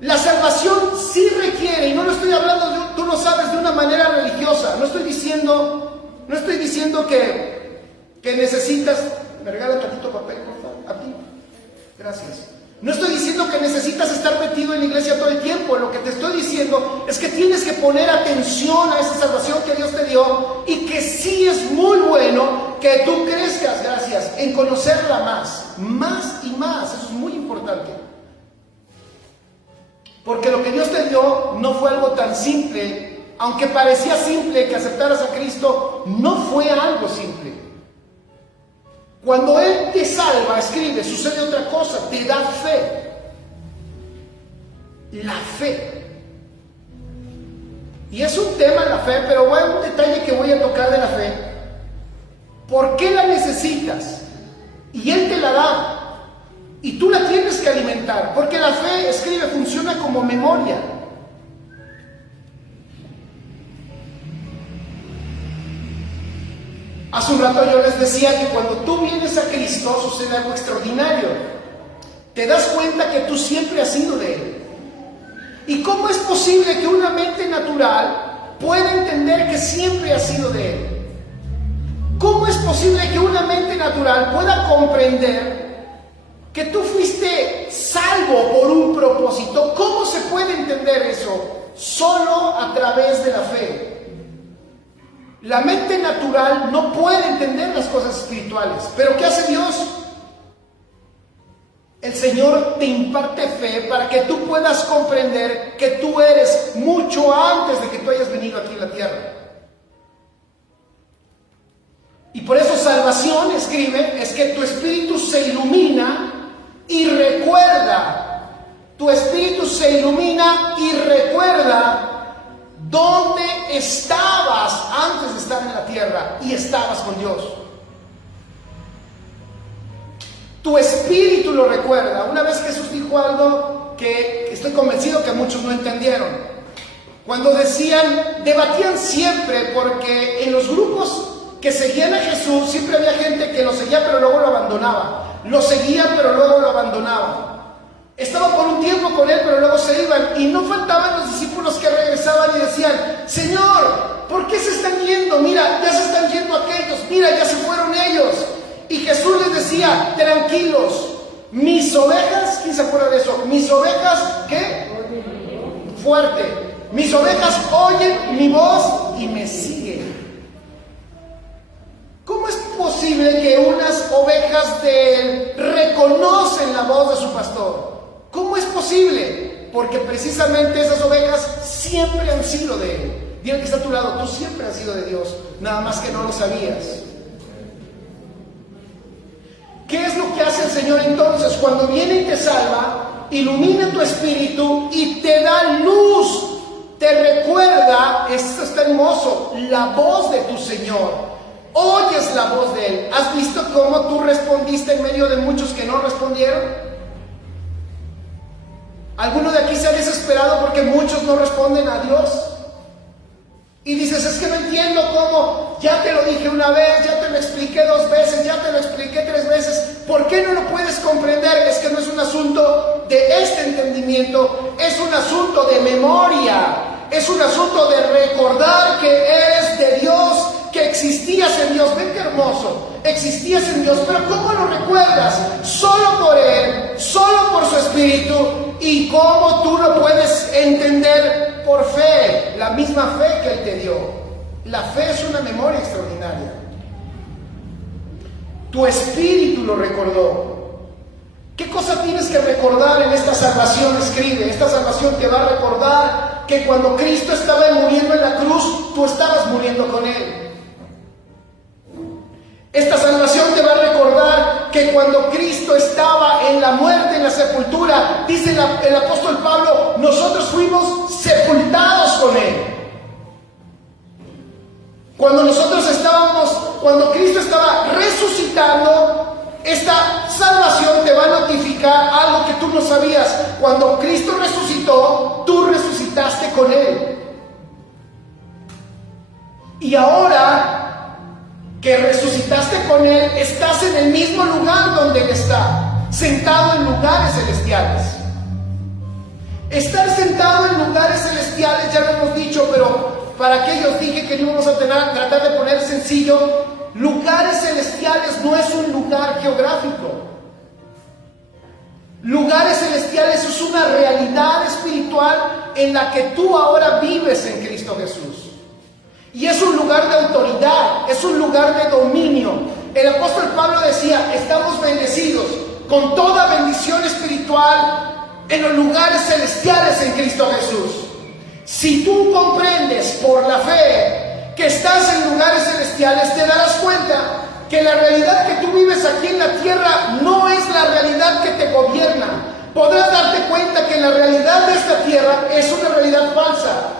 La salvación sí requiere, y no lo estoy hablando, tú lo sabes, de una manera religiosa. No estoy diciendo que necesitas. ¿Me regala tantito papel, por favor? A ti. Gracias. No estoy diciendo que necesitas estar metido en la iglesia todo el tiempo. Lo que te estoy diciendo es que tienes que poner atención a esa salvación que Dios te dio, y que sí es muy bueno que tú crezcas, gracias, en conocerla más y más. Eso es muy importante. Porque lo que Dios te dio no fue algo tan simple. Aunque parecía simple que aceptaras a Cristo, no fue algo simple. Cuando Él te salva, escribe, sucede otra cosa, te da fe. La fe. Y es un tema la fe, pero bueno, un detalle que voy a tocar de la fe. ¿Por qué la necesitas? Y Él te la da. Y tú la tienes que alimentar, porque la fe, escribe, funciona como memoria. Hace un rato yo les decía que cuando tú vienes a Cristo sucede algo extraordinario. Te das cuenta que tú siempre has sido de Él. ¿Y cómo es posible que una mente natural pueda entender que siempre has sido de Él? ¿Cómo es posible que una mente natural pueda comprender que tú fuiste salvo por un propósito? ¿Cómo se puede entender eso? Solo a través de la fe. La mente natural no puede entender las cosas espirituales. ¿Pero qué hace Dios? El Señor te imparte fe para que tú puedas comprender que tú eres mucho antes de que tú hayas venido aquí en la tierra. Y por eso salvación, escribe, es que tu espíritu se ilumina y recuerda. Tu espíritu se ilumina y recuerda dónde estabas antes de estar en la tierra, y estabas con Dios. Tu espíritu lo recuerda. Una vez Jesús dijo algo que estoy convencido que muchos no entendieron. Cuando debatían siempre, porque en los grupos que seguían a Jesús siempre había gente que lo seguía pero luego lo abandonaba. Lo seguían pero luego lo abandonaban. Estaban por un tiempo con Él pero luego se iban. Y no faltaban los discípulos que regresaban y decían: Señor, ¿por qué se están yendo? Mira, ya se están yendo aquellos. Mira, ya se fueron ellos. Y Jesús les decía: tranquilos, mis ovejas, ¿quién se acuerda de eso? Mis ovejas, ¿qué? Fuerte. Mis ovejas oyen mi voz y me siguen. ¿Cómo es posible que unas ovejas de Él reconocen la voz de su pastor? ¿Cómo es posible? Porque precisamente esas ovejas siempre han sido de Él. Dile que está a tu lado, tú siempre has sido de Dios, nada más que no lo sabías. ¿Qué es lo que hace el Señor entonces? Cuando viene y te salva, ilumina tu espíritu y te da luz, te recuerda, esto está hermoso, la voz de tu Señor. Oyes la voz de Él. ¿Has visto cómo tú respondiste en medio de muchos que no respondieron? ¿Alguno de aquí se ha desesperado porque muchos no responden a Dios? Y dices, es que no entiendo cómo, ya te lo dije una vez, ya te lo expliqué 2 veces, ya te lo expliqué 3 veces. ¿Por qué no lo puedes comprender? Es que no es un asunto de este entendimiento, es un asunto de memoria, es un asunto de recordar que eres de Dios, que existías en Dios. Ven qué hermoso, existías en Dios, pero ¿cómo lo recuerdas? Solo por Él, solo por su Espíritu. ¿Y cómo tú lo puedes entender? Por fe, la misma fe que Él te dio. La fe es una memoria extraordinaria. Tu espíritu lo recordó. ¿Qué cosa tienes que recordar en esta salvación? Escribe, esta salvación te va a recordar que cuando Cristo estaba muriendo en la cruz, tú estabas muriendo con Él. Esta salvación te va a recordar que cuando Cristo estaba en la muerte, en la sepultura, dice el apóstol Pablo, nosotros fuimos sepultados con Él. Cuando Cristo estaba resucitando, esta salvación te va a notificar algo que tú no sabías. Cuando Cristo resucitó, tú resucitaste con Él. Y ahora que resucitaste con Él, estás en el mismo lugar donde Él está, sentado en lugares celestiales. Estar sentado en lugares celestiales, ya lo hemos dicho, pero para aquellos dije que no íbamos a tratar de poner sencillo. Lugares celestiales no es un lugar geográfico. Lugares celestiales es una realidad espiritual en la que tú ahora vives en Cristo Jesús. Y es un lugar de autoridad, es un lugar de dominio. El apóstol Pablo decía, estamos bendecidos con toda bendición espiritual en los lugares celestiales en Cristo Jesús. Si tú comprendes por la fe que estás en lugares celestiales, te darás cuenta que la realidad que tú vives aquí en la tierra no es la realidad que te gobierna. Podrás darte cuenta que la realidad de esta tierra es una realidad falsa.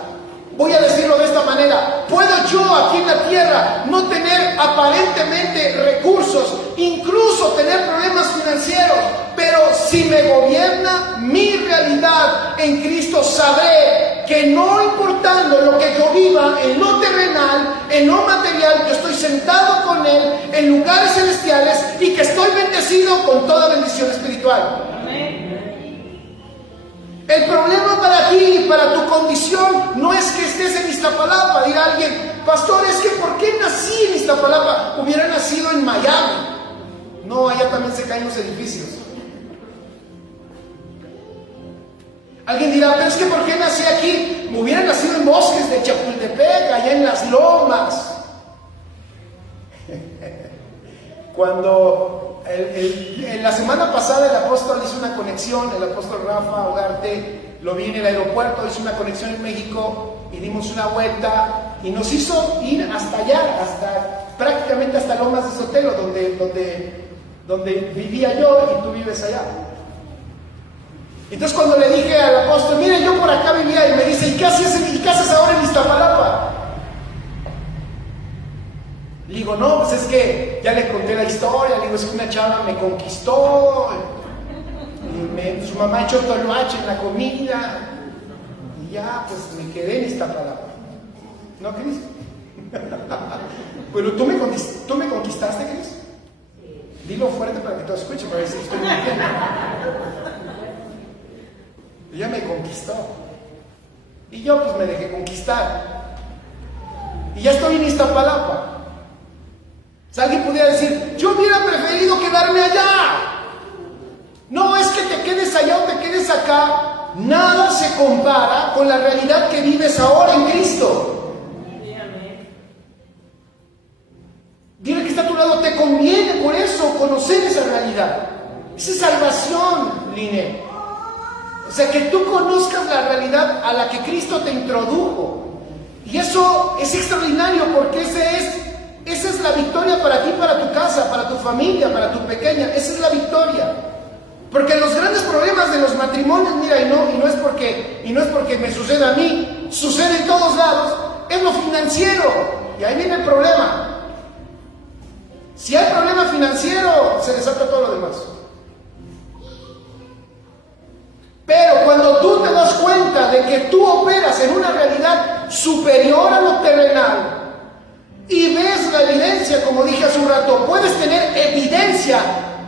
Voy a decirlo de esta manera, puedo yo aquí en la tierra no tener aparentemente recursos, incluso tener problemas financieros, pero si me gobierna mi realidad en Cristo, sabré que no importando lo que yo viva en lo terrenal, en lo material, yo estoy sentado con Él en lugares celestiales y que estoy bendecido con toda bendición espiritual. El problema para ti y para tu condición no es que estés en Iztapalapa. Dirá alguien, pastor, es que ¿por qué nací en Iztapalapa? Hubiera nacido en Miami. No, allá también se caen los edificios. Alguien dirá, pero es que ¿por qué nací aquí? Me hubiera nacido en Bosques de Chapultepec, allá en las lomas. Cuando en la semana pasada el apóstol hizo una conexión, el apóstol Rafa Ugarte lo vi en el aeropuerto, hizo una conexión en México y dimos una vuelta y nos hizo ir hasta allá, prácticamente hasta Lomas de Sotelo, donde vivía yo y tú vives allá. Entonces cuando le dije al apóstol, mire, yo por acá vivía, y me dice, ¿y qué haces ahora en Iztapalapa? Le digo, no, pues es que ya le conté la historia. Le digo, es que una chava me conquistó, y su mamá echó toloache en la comida, y ya, pues me quedé en Iztapalapa. ¿No, Cris? Pero tú me conquistaste, Cris. Dilo fuerte para que todo escuche, para ver si estoy mintiendo. Ella me conquistó. Y yo pues me dejé conquistar. Y ya estoy en Iztapalapa. Si alguien pudiera decir, yo hubiera preferido quedarme allá. No es que te quedes allá o te quedes acá. Nada se compara con la realidad que vives ahora en Cristo. Dile que está a tu lado, te conviene por eso conocer esa realidad. Esa es salvación, Liné. sea, que tú conozcas la realidad a la que Cristo te introdujo. Y eso es extraordinario, porque esa es la victoria para ti, para tu casa, para tu familia, para tu pequeña. Esa es la victoria. Porque los grandes problemas de los matrimonios, mira, y no es porque me suceda a mí, sucede en todos lados, es lo financiero. Y ahí viene el problema. Si hay problema financiero, se desata todo lo demás. Pero cuando tú te das cuenta de que tú operas en una realidad superior a lo terrenal y ves la evidencia, como dije hace un rato, puedes tener evidencia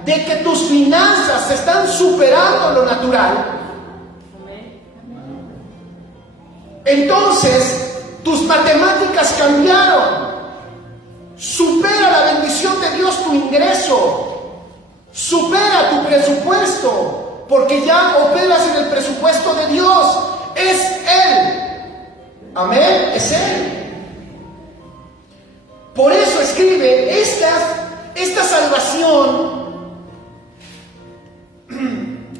de que tus finanzas están superando lo natural, entonces tus matemáticas cambiaron. Supera la bendición de Dios tu ingreso, supera tu presupuesto, porque ya operas en el presupuesto de Dios. Es Él. Amén, es Él. Por eso escribe esta salvación.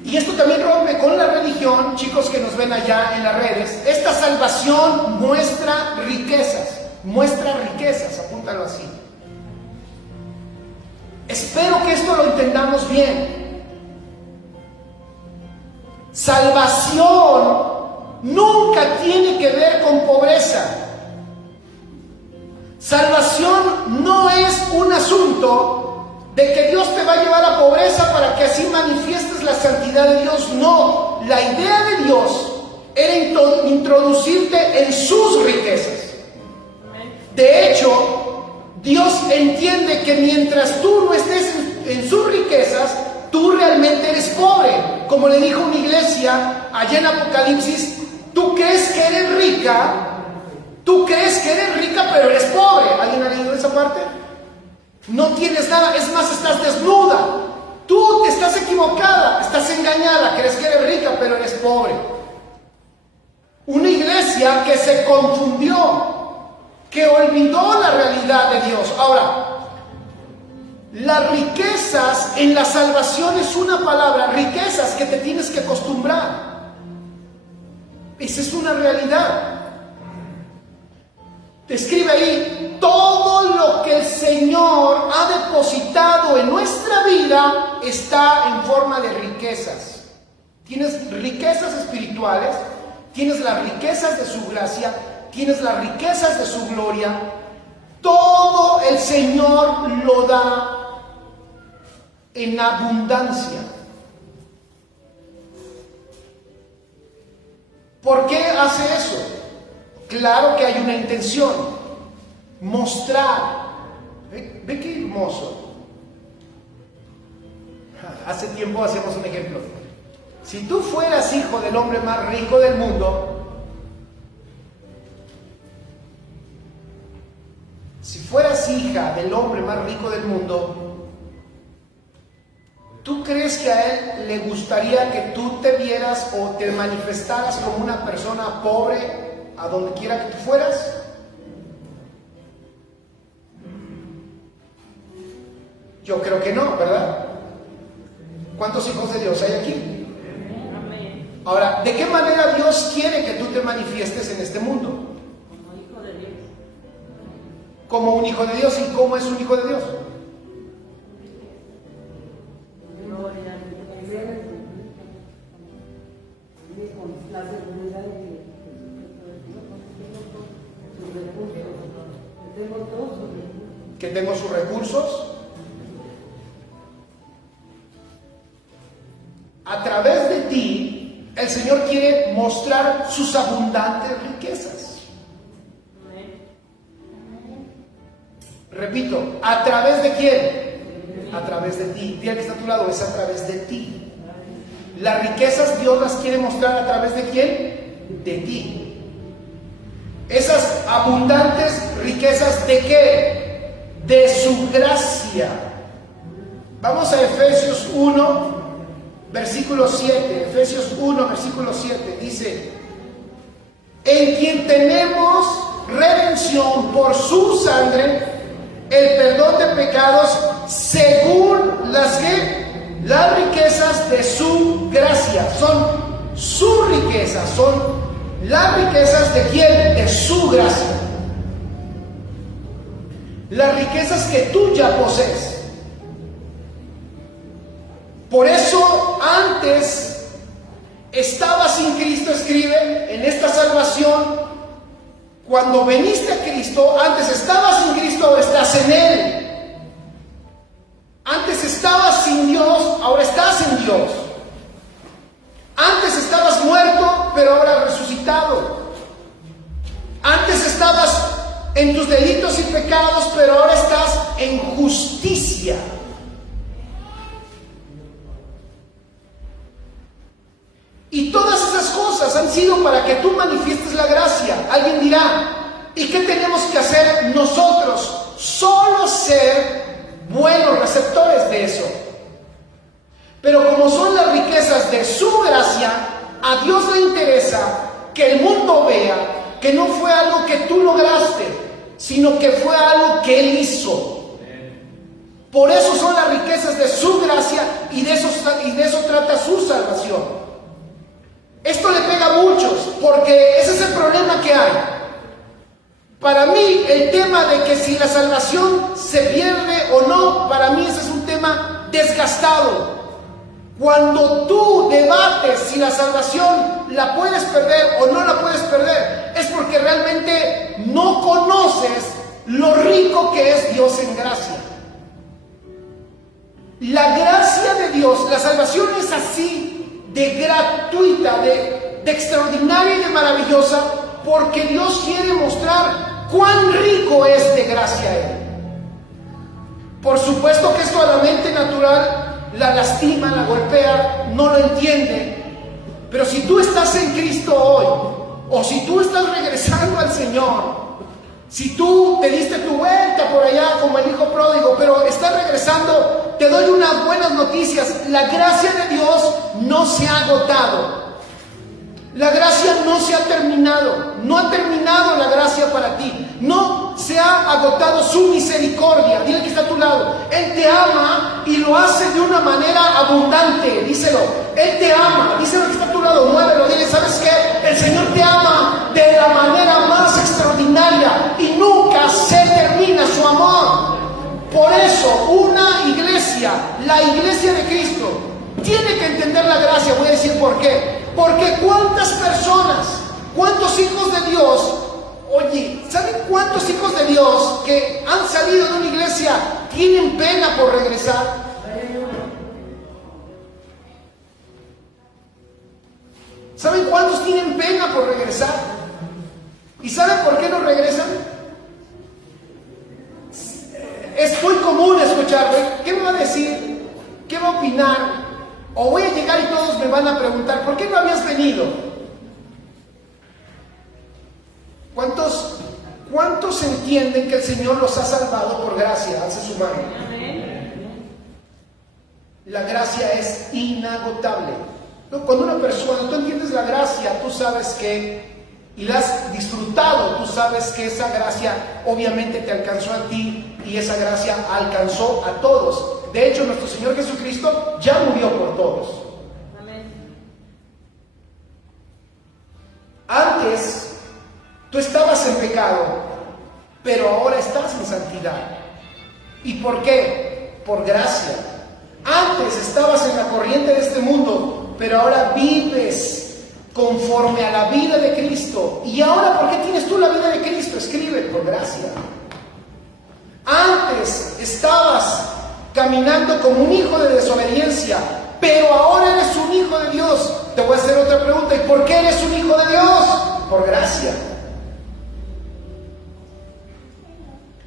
Y esto también rompe con la religión, chicos que nos ven allá en las redes. Esta salvación muestra riquezas, apúntalo así. Espero que esto lo entendamos bien. Salvación nunca tiene que ver con pobreza. Salvación no es un asunto de que Dios te va a llevar a pobreza para que así manifiestes la santidad de Dios. No, la idea de Dios era introducirte en sus riquezas. De hecho, Dios entiende que mientras tú no estés en sus riquezas, tú realmente eres pobre. Como le dijo una iglesia allá en Apocalipsis, tú crees que eres rica, pero eres pobre. ¿Alguien ha leído esa parte? No tienes nada, es más, estás desnuda. Tú te estás equivocada, estás engañada, crees que eres rica, pero eres pobre. Una iglesia que se confundió, que olvidó la realidad de Dios. Ahora, las riquezas en la salvación es una palabra, riquezas que te tienes que acostumbrar. Esa es una realidad. Te escribe ahí, todo lo que el Señor ha depositado en nuestra vida está en forma de riquezas. Tienes riquezas espirituales, tienes las riquezas de su gracia, tienes las riquezas de su gloria. Todo el Señor lo da en abundancia. ¿Por qué hace eso? Claro que hay una intención, mostrar. Ve qué hermoso. Hace tiempo hacíamos un ejemplo. Si tú fueras hijo del hombre más rico del mundo, si fueras hija del hombre más rico del mundo, ¿tú crees que a él le gustaría que tú te vieras o te manifestaras como una persona pobre a donde quiera que tú fueras? Yo creo que no, ¿verdad? ¿Cuántos hijos de Dios hay aquí? Ahora, ¿de qué manera Dios quiere que tú te manifiestes en este mundo? Como hijo de Dios. Como un hijo de Dios. ¿Y cómo es un hijo de Dios? Que tengo sus recursos. A través de ti, el Señor quiere mostrar sus abundantes riquezas. Repito, ¿a través de quién? A través de ti. Dile que está a tu lado, es a través de ti. Las riquezas Dios las quiere mostrar a través de quién? De ti. Esas abundantes riquezas, ¿de qué? De su gracia. Vamos a Efesios 1, versículo 7. Efesios 1, versículo 7. Dice: en quien tenemos redención por su sangre, el perdón de pecados, según las riquezas de su gracia. Son Sus riquezas son las riquezas de ¿quién? De su gracia. Las riquezas que tú ya posees. Por eso antes estabas sin Cristo, escribe, en esta salvación. Cuando viniste a Cristo, antes estabas sin Cristo, ahora estás en Él. Antes estabas sin Dios, ahora estás en Dios. Antes estabas muerto, pero ahora resucitado. Antes estabas en tus delitos y pecados, pero ahora estás en justicia. Y todas esas cosas han sido para que tú manifiestes la gracia. Alguien dirá, ¿y qué tenemos que hacer nosotros? Solo ser buenos receptores de eso. Pero como son las riquezas de su gracia, a Dios le interesa que el mundo vea que no fue algo que tú lograste, sino que fue algo que Él hizo. Por eso son las riquezas de su gracia y de eso trata su salvación. Esto le pega a muchos, porque ese es el problema que hay. Para mí, el tema de que si la salvación se pierde o no, para mí ese es un tema desgastado. Cuando tú debates si la salvación la puedes perder o no la puedes perder, es porque realmente no conoces lo rico que es Dios en gracia. La gracia de Dios, la salvación es así, de gratuita, de extraordinaria y de maravillosa, porque Dios quiere mostrar cuán rico es de gracia Él. Por supuesto que esto a la mente natural la lastima, la golpea, no lo entiende. Pero si tú estás en Cristo hoy, o si tú estás regresando al Señor, si tú te diste tu vuelta por allá como el hijo pródigo, pero estás regresando, te doy unas buenas noticias. La gracia de Dios no se ha agotado. La gracia no se ha terminado. No ha terminado la gracia para ti. No se ha agotado su misericordia. Dile que está a tu lado. Él te ama y lo hace de una manera abundante. Díselo. Él te ama. Díselo que está a tu lado. Muévelo. Dile, ¿sabes qué? El Señor te ama de la manera más extraordinaria y nunca se termina su amor. Por eso, una iglesia, la iglesia de Cristo, tiene que entender la gracia. Voy a decir por qué. Porque cuántas personas, cuántos hijos de Dios, oye, ¿saben cuántos hijos de Dios que han salido de una iglesia tienen pena por regresar? ¿Saben cuántos tienen pena por regresar? ¿Y saben por qué no regresan? Es muy común escucharlo. ¿Qué me va a decir? ¿Qué va a opinar? O voy a llegar y todos me van a preguntar, ¿por qué no habías venido? ¿Cuántos entienden que el Señor los ha salvado por gracia? Alce su mano. La gracia es inagotable. Cuando una persona, tú entiendes la gracia, tú sabes que, y la has disfrutado, tú sabes que esa gracia obviamente te alcanzó a ti y esa gracia alcanzó a todos. De hecho, nuestro Señor Jesucristo ya murió por todos. Amén. Antes, tú estabas en pecado, pero ahora estás en santidad. ¿Y por qué? Por gracia. Antes estabas en la corriente de este mundo, pero ahora vives conforme a la vida de Cristo. ¿Y ahora por qué tienes tú la vida de Cristo? Escribe, por gracia. Antes estabas caminando como un hijo de desobediencia, pero ahora eres un hijo de Dios. Te voy a hacer otra pregunta. ¿Y por qué eres un hijo de Dios? Por gracia.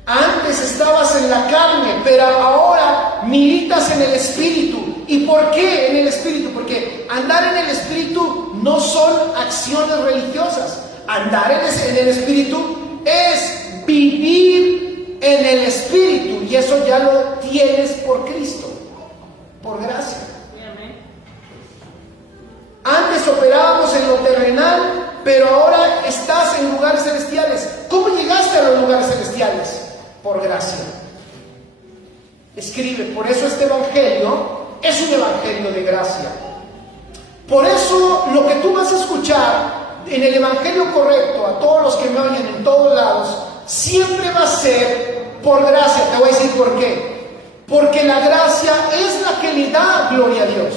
Antes estabas en la carne, pero ahora militas en el Espíritu. ¿Y por qué en el Espíritu? Porque andar en el Espíritu no son acciones religiosas. Andar en el Espíritu es vivir en el Espíritu, y eso ya lo tienes por Cristo, por gracia. Antes operábamos en lo terrenal, pero ahora estás en lugares celestiales. ¿Cómo llegaste a los lugares celestiales? Por gracia. Escribe, por eso este evangelio es un evangelio de gracia. Por eso lo que tú en el evangelio correcto, a todos los que me oyen en todos lados, siempre va a ser por gracia. Te voy a decir por qué. Porque la gracia es la que le da gloria a Dios.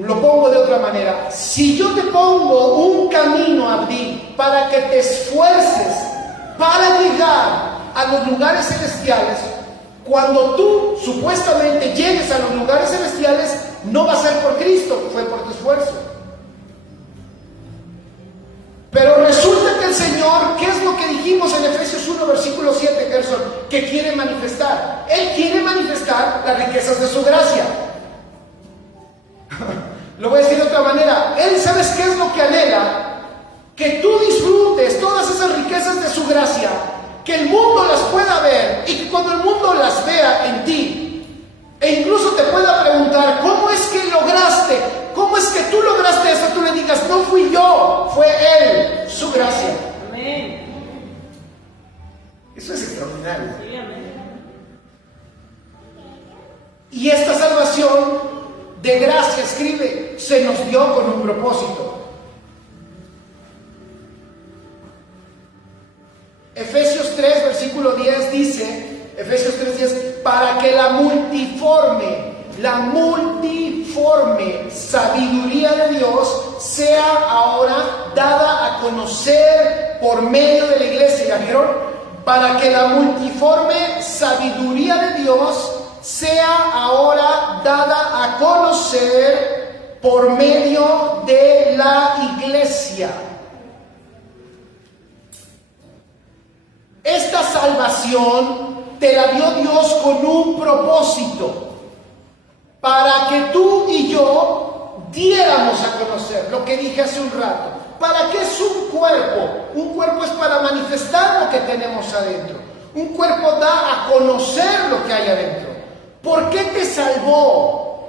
Lo pongo de otra manera. Si yo te pongo un camino a abrir para que te esfuerces para llegar a los lugares celestiales, cuando tú supuestamente llegues a los lugares celestiales, no va a ser por Cristo, fue por tu esfuerzo. Pero resulta que el Señor, ¿qué es lo que dijimos en Efesios 1, versículo 7, Gerson? Que quiere manifestar. Él quiere manifestar las riquezas de su gracia. Lo voy a decir de otra manera. Él, ¿sabes qué es lo que anhela? Que tú disfrutes todas esas riquezas de su gracia, que el mundo las pueda ver y que cuando el mundo las vea en ti, e incluso te pueda preguntar, ¿cómo es que lograste? ¿Cómo es que tú lograste eso? Tú le digas, no fui yo, fue Él, su gracia. Amén. Eso es extraordinario. Sí, amén. Y esta salvación de gracia, escribe, se nos dio con un propósito. Efesios 3, versículo 10 dice, Efesios 3:10, para que la multiforme sabiduría de Dios sea ahora dada a conocer por medio de la iglesia. ¿Ya vieron? Para que la multiforme sabiduría de Dios sea ahora dada a conocer por medio de la iglesia. Esta salvación te la dio Dios con un propósito, para que tú y yo diéramos a conocer lo que dije hace un rato. ¿Para qué es un cuerpo? Un cuerpo es para manifestar lo que tenemos adentro. Un cuerpo da a conocer lo que hay adentro. ¿Por qué te salvó?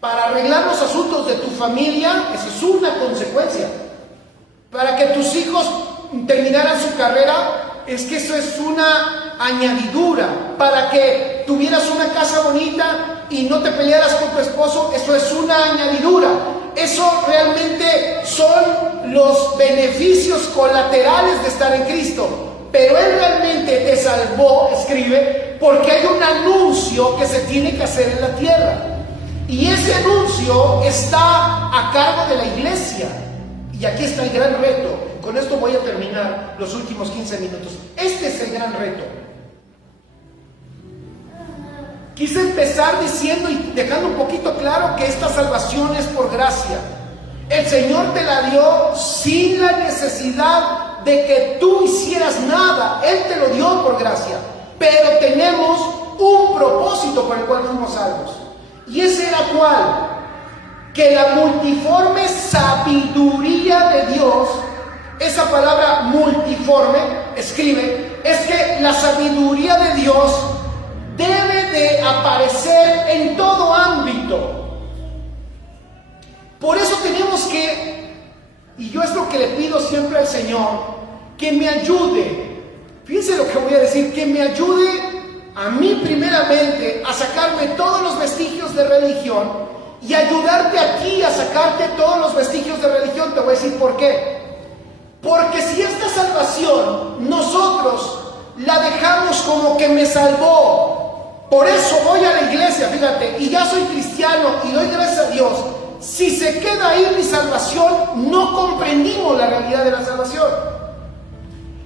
Para arreglar los asuntos de tu familia, eso es una consecuencia. Para que tus hijos terminaran su carrera, es que eso es una añadidura. Para que tuvieras una casa bonita y no te pelearas con tu esposo, eso es una añadidura. Eso realmente son los beneficios colaterales de estar en Cristo. Pero Él realmente te salvó, escribe, porque hay un anuncio que se tiene que hacer en la tierra. Y ese anuncio está a cargo de la iglesia. Y aquí está el gran reto. Con esto voy a terminar los últimos 15 minutos. Este es el gran reto. Quise empezar diciendo y dejando un poquito claro que esta salvación es por gracia. El Señor te la dio sin la necesidad de que tú hicieras nada. Él te lo dio por gracia. Pero tenemos un propósito por el cual fuimos salvos. ¿Y ese era cuál? Que la multiforme sabiduría de Dios, esa palabra multiforme, escribe, es que la sabiduría de Dios debe de aparecer en todo ámbito. Por eso tenemos que, y yo es lo que le pido siempre al Señor, que me ayude. Fíjense lo que voy a decir, que me ayude a mí primeramente a sacarme todos los vestigios de religión y ayudarte a ti a sacarte todos los vestigios de religión. Te voy a decir por qué. Porque si esta salvación nosotros la dejamos como que me salvó, por eso voy a la iglesia, fíjate, y ya soy cristiano y doy gracias a Dios. Si se queda ahí mi salvación, no comprendimos la realidad de la salvación.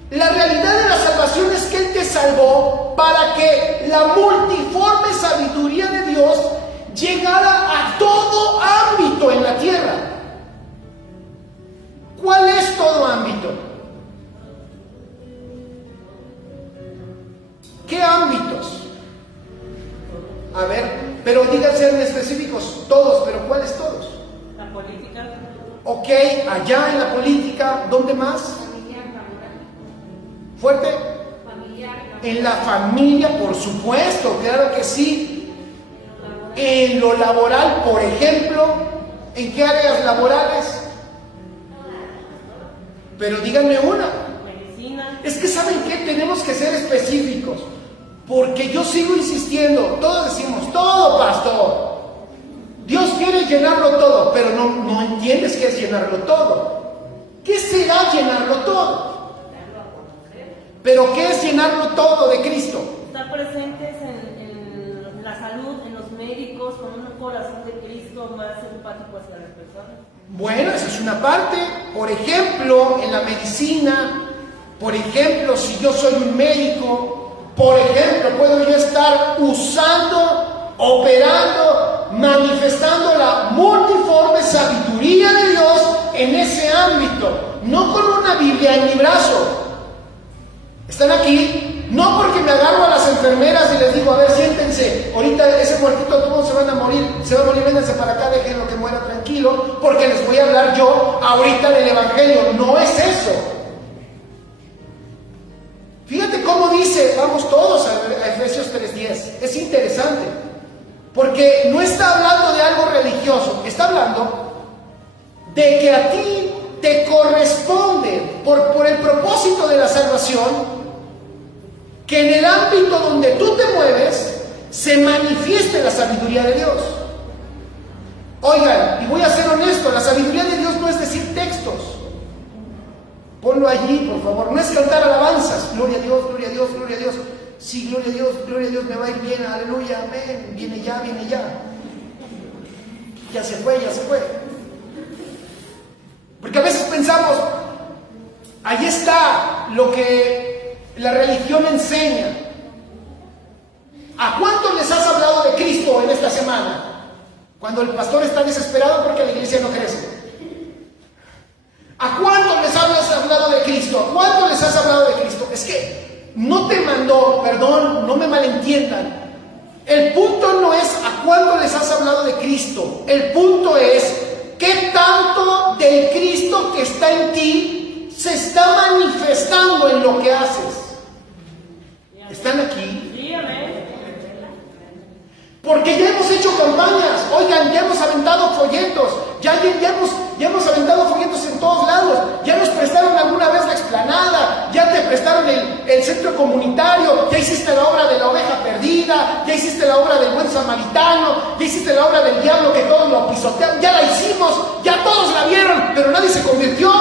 La realidad de la salvación es que Él te salvó para que la multiforme sabiduría de Dios llegara a todo ámbito en la tierra. ¿Cuál es todo ámbito? ¿Qué ámbitos? A ver, pero díganse en específicos, todos, pero ¿cuáles todos? La política. Ok, allá en la política, ¿dónde más? ¿Fuerte? En la familia, por supuesto, claro que sí. En lo laboral, por ejemplo, ¿en qué áreas laborales? Pero díganme una. Medicina. Es que ¿saben qué? Tenemos que ser específicos. Porque yo sigo insistiendo, todos decimos, todo pastor. Dios quiere llenarlo todo, pero no entiendes qué es llenarlo todo. ¿Qué será llenarlo todo? ¿Pero qué es llenarlo todo de Cristo? Estar presentes en la salud, en los médicos, con un corazón de Cristo más empático hacia las personas. Bueno, esa es una parte. Por ejemplo, en la medicina, por ejemplo, si yo soy un médico, por ejemplo, puedo yo estar usando, operando, manifestando la multiforme sabiduría de Dios en ese ámbito, no con una Biblia en mi brazo. Están aquí, no porque me agarro a las enfermeras y les digo, a ver, siéntense, ahorita ese muertito todos se va a morir, vénganse para acá, déjenlo que muera tranquilo, porque les voy a hablar yo ahorita del Evangelio. No es eso. Fíjate cómo dice, vamos todos a Efesios 3:10, es interesante, porque no está hablando de algo religioso, está hablando de que a ti te corresponde, por el propósito de la salvación, que en el ámbito donde tú te mueves se manifieste la sabiduría de Dios. Oigan, y voy a ser honesto, la sabiduría de Dios no es decir textos. Ponlo allí, por favor. No es cantar alabanzas. Gloria a Dios, gloria a Dios, gloria a Dios. Sí, gloria a Dios, me va a ir bien, aleluya, amén. Viene ya, viene ya. Ya se fue, ya se fue. Porque a veces pensamos, ahí está lo que la religión enseña. ¿A cuántos les has hablado de Cristo en esta semana? Cuando el pastor está desesperado porque la iglesia no crece. ¿A cuántos les has hablado de Cristo? ¿A cuántos les has hablado de Cristo? Es que no te mandó, perdón, no me malentiendan. El punto no es a cuántos les has hablado de Cristo. El punto es qué tanto del Cristo que está en ti se está manifestando en lo que haces. ¿Están aquí? Sí, amén. Porque ya hemos hecho campañas, oigan, ya hemos aventado folletos, ya hemos aventado folletos en todos lados, ya nos prestaron alguna vez la explanada, ya te prestaron el centro comunitario, ya hiciste la obra de la oveja perdida, ya hiciste la obra del buen samaritano, ya hiciste la obra del diablo que todos lo pisotearon, ya la hicimos, ya todos la vieron, pero nadie se convirtió.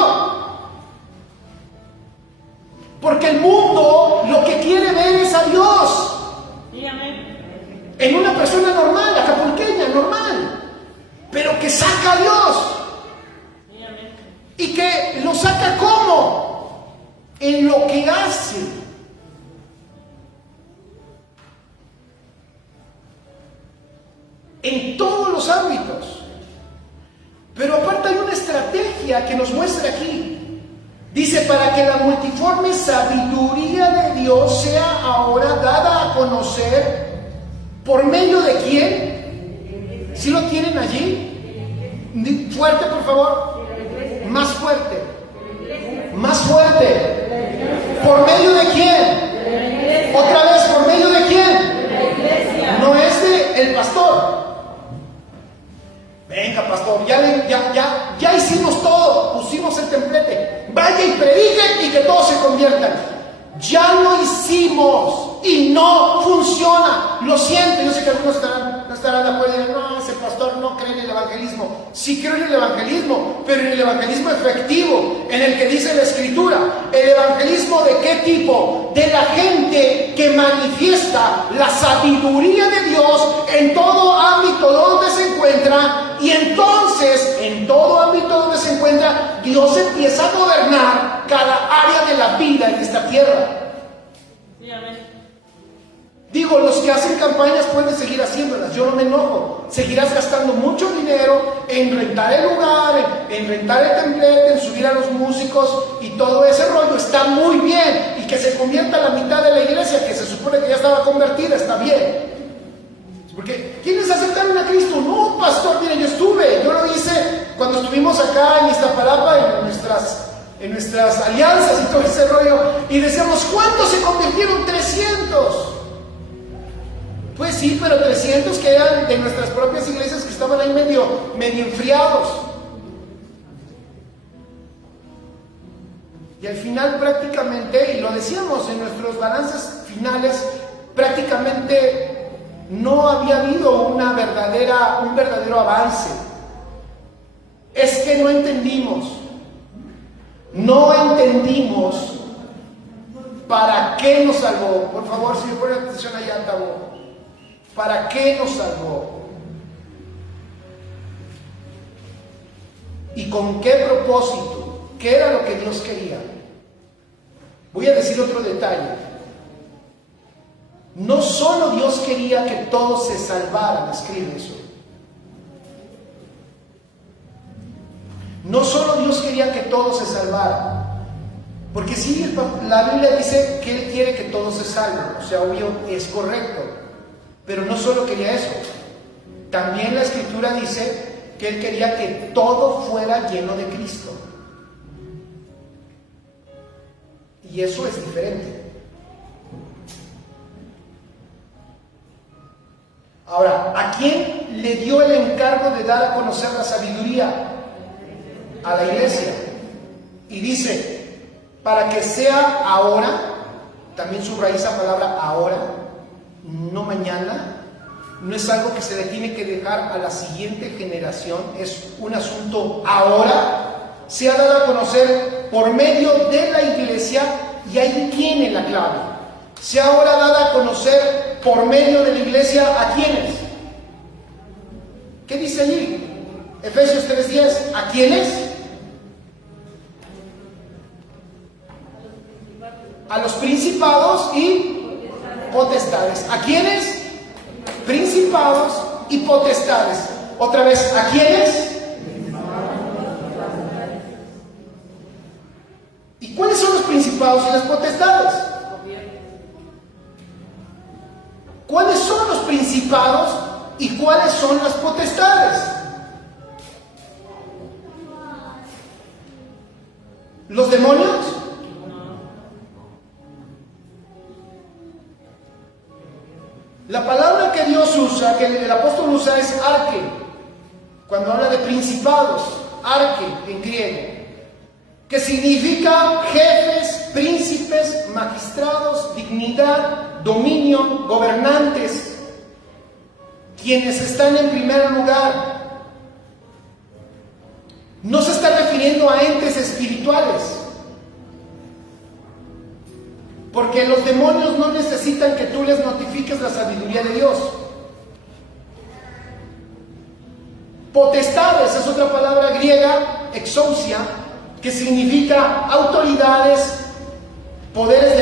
Porque el mundo lo que quiere ver es a Dios. Sí, amén. En una persona normal, acapulqueña, normal, pero que saca a Dios. Sí, amén. Y que lo saca ¿cómo? En lo que hace. En todos los ámbitos. Pero aparte hay una estrategia que nos muestra aquí. Dice, para que la multiforme sabiduría de Dios sea ahora dada a conocer. ¿Por medio de quién? ¿Sí lo tienen allí? Fuerte, por favor. Más fuerte. Más fuerte. ¿Por medio de quién? Otra vez, ¿por medio de quién? No es de el pastor. Venga, pastor, ya hicimos todo, pusimos el templete. Vaya y predique y que todos se conviertan. Ya lo hicimos y no funciona. Lo siento, yo sé que algunos no estarán de acuerdo y dirán, no, ese pastor no cree en el evangelismo. Sí creo en el evangelismo, pero en el evangelismo efectivo, en el que dice la Escritura. ¿El evangelismo de qué tipo? De la gente que manifiesta la sabiduría de Dios en todo ámbito donde se encuentra. Y entonces, en todo ámbito donde se encuentra, Dios empieza a gobernar cada área de la vida en esta tierra. Sí, amén. Digo, los que hacen campañas pueden seguir haciéndolas, yo no me enojo. Seguirás gastando mucho dinero en rentar el lugar, en rentar el templete, en subir a los músicos y todo ese rollo. Está muy bien. Y que se convierta la mitad de la iglesia, que se supone que ya estaba convertida, está bien. Porque, ¿quiénes aceptaron a Cristo? No, pastor, mire, yo lo hice cuando estuvimos acá en Iztapalapa, en nuestras alianzas y todo ese rollo, y decíamos, ¿cuántos se convirtieron? 300. Pues sí, pero 300 que eran de nuestras propias iglesias que estaban ahí medio enfriados. Y al final prácticamente, y lo decíamos en nuestros balances finales, prácticamente no había habido un verdadero avance. Es que no entendimos para qué nos salvó. Por favor, si me ponen atención allá, Tabo. ¿Para qué nos salvó? ¿Y con qué propósito? ¿Qué era lo que Dios quería? Voy a decir otro detalle. No solo Dios quería que todos se salvaran, escribe eso. No solo Dios quería que todos se salvaran, porque sí, la Biblia dice que Él quiere que todos se salven, o sea, obvio, es correcto, pero no solo quería eso, también la Escritura dice que Él quería que todo fuera lleno de Cristo, y eso es diferente. Ahora, ¿a quién le dio el encargo de dar a conocer la sabiduría? A la iglesia. Y dice, para que sea ahora, también subraya esa palabra ahora, no mañana, no es algo que se le tiene que dejar a la siguiente generación, es un asunto ahora, se ha dado a conocer por medio de la iglesia, y ahí tiene la clave. Se ha ahora dado a conocer por medio de la iglesia, ¿a quiénes? ¿Qué dice allí? Efesios 3:10, ¿a quiénes? A los principados y potestades. ¿A quiénes? Principados y potestades. Otra vez, ¿a quiénes? ¿Y cuáles son los principados y las potestades? ¿Cuáles son los principados y cuáles son las potestades? ¿Los demonios? La palabra que Dios usa, que el apóstol usa, es arque. Cuando habla de principados, arque en griego, que significa jefes, príncipes, magistrados, dignidad, dominio, gobernantes, quienes están en primer lugar. No se está refiriendo a entes espirituales, porque los demonios no necesitan que tú les notifiques la sabiduría de Dios. Potestades es otra palabra griega, exousia, que significa autoridades, poderes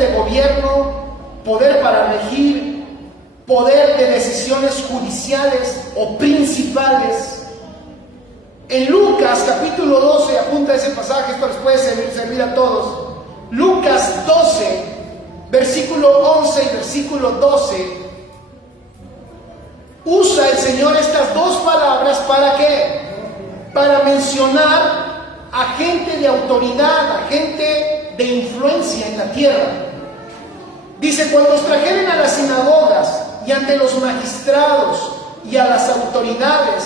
de gobierno, poder para regir, poder de decisiones judiciales o principales. En Lucas capítulo 12, apunta ese pasaje, esto les puede servir a todos. Lucas 12, versículo 11 y versículo 12, usa el Señor estas dos palabras ¿para qué? Para mencionar a gente de autoridad, a gente de influencia en la tierra. Dice, cuando os trajeren a las sinagogas y ante los magistrados y a las autoridades,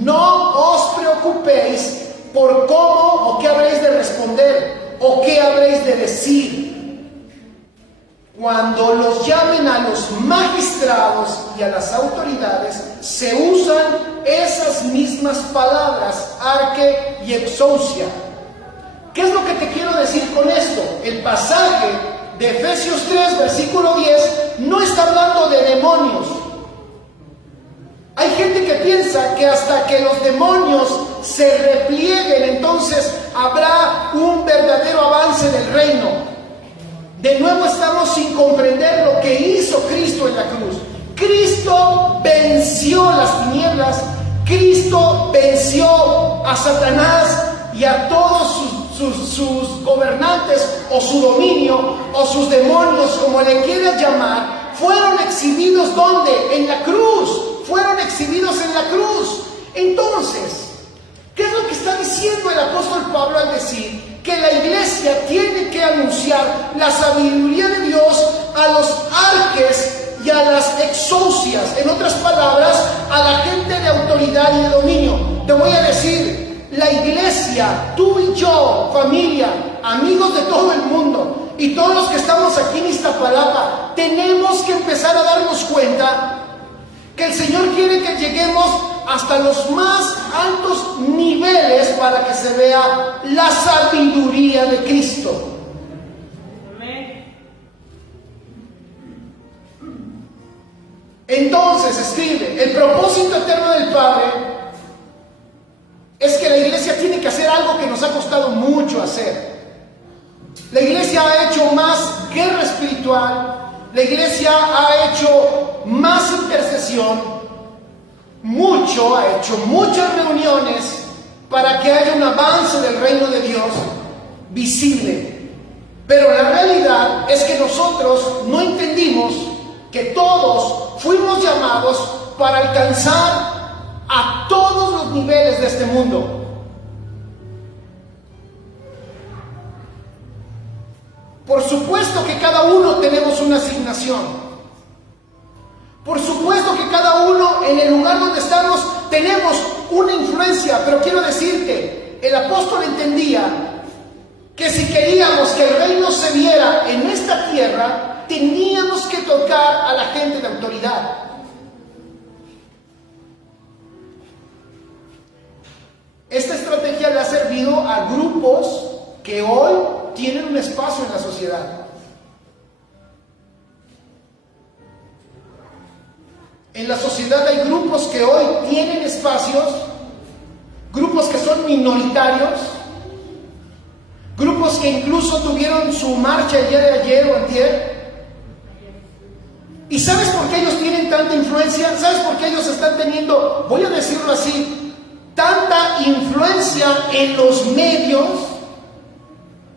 no os preocupéis por cómo o qué habréis de responder o qué habréis de decir. Cuando los llamen a los magistrados y a las autoridades, se usan esas mismas palabras, arque y exousia. ¿Qué es lo que te quiero decir con esto? El pasaje de Efesios 3, versículo 10, no está hablando de demonios. Hay gente que piensa que hasta que los demonios se replieguen, entonces habrá un verdadero avance del reino. De nuevo estamos sin comprender lo que hizo Cristo en la cruz. Cristo venció las tinieblas, Cristo venció a Satanás y a todos sus gobernantes o su dominio o sus demonios, como le quieras llamar, fueron exhibidos ¿dónde? En la cruz. Fueron exhibidos en la cruz. Entonces, ¿qué es lo que está diciendo el apóstol Pablo al decir que la iglesia tiene que anunciar la sabiduría de Dios a los arques y a las exousias? En otras palabras, a la gente de autoridad y de dominio. Te voy a decir, la iglesia, tú y yo, familia, amigos de todo el mundo, y todos los que estamos aquí en Iztapalapa tenemos que empezar a darnos cuenta que el Señor quiere que lleguemos hasta los más altos niveles para que se vea la sabiduría de Cristo. Entonces, escribe, el propósito eterno del Padre es que la iglesia tiene que hacer algo que nos ha costado mucho hacer. La iglesia ha hecho más guerra espiritual, la iglesia ha hecho más intercesión, ha hecho muchas reuniones para que haya un avance del reino de Dios visible. Pero la realidad es que nosotros no entendimos que todos fuimos llamados para alcanzar a todos los niveles de este mundo. Por supuesto que cada uno tenemos una asignación. Por supuesto que cada uno en el lugar donde estamos tenemos una influencia. Pero quiero decirte, el apóstol entendía que si queríamos que el reino se viera en esta tierra, teníamos que tocar a la gente de autoridad. Esta estrategia le ha servido a grupos que hoy tienen un espacio en la sociedad. En la sociedad hay grupos que hoy tienen espacios, grupos que son minoritarios, grupos que incluso tuvieron su marcha el día de ayer o antier. ¿Y sabes por qué ellos tienen tanta influencia? ¿Sabes por qué ellos están teniendo, voy a decirlo así, tanta influencia en los medios?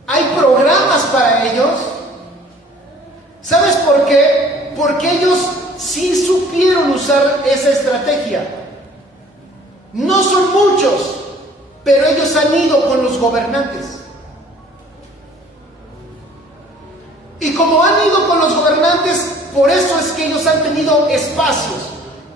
Hay programas para ellos. ¿Sabes por qué? Porque ellos sí supieron usar esa estrategia. No son muchos, pero ellos han ido con los gobernantes. Y como han ido con los gobernantes, por eso es que ellos han tenido espacios.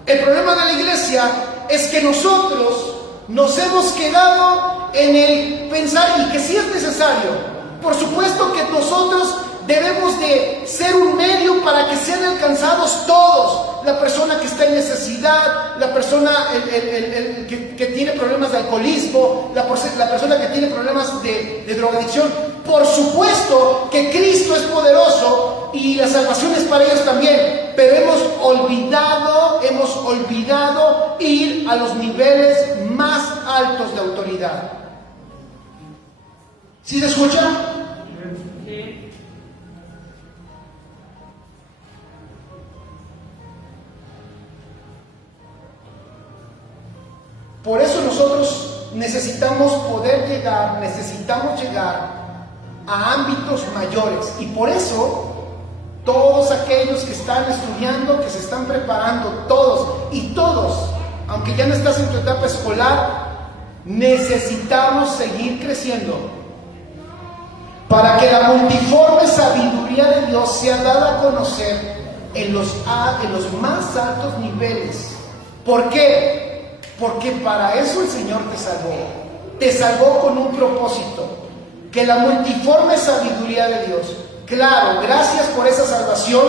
El problema de la iglesia es que nosotros nos hemos quedado en el pensar, y que sí es necesario. Por supuesto que nosotros debemos de ser un medio para que sean alcanzados todos. La persona que está en necesidad, la persona que tiene problemas de alcoholismo, la persona que tiene problemas de drogadicción. Por supuesto que Cristo es poderoso y la salvación es para ellos también. Pero hemos olvidado ir a los niveles más altos de autoridad. ¿Sí se escucha? Sí. Por eso nosotros necesitamos llegar a ámbitos mayores. Y por eso todos aquellos que están estudiando, que se están preparando, todos, aunque ya no estás en tu etapa escolar, necesitamos seguir creciendo para que la multiforme sabiduría de Dios sea dada a conocer en los más altos niveles. ¿Por qué? Porque para eso el Señor te salvó. Te salvó con un propósito, que la multiforme sabiduría de Dios, claro, gracias por esa salvación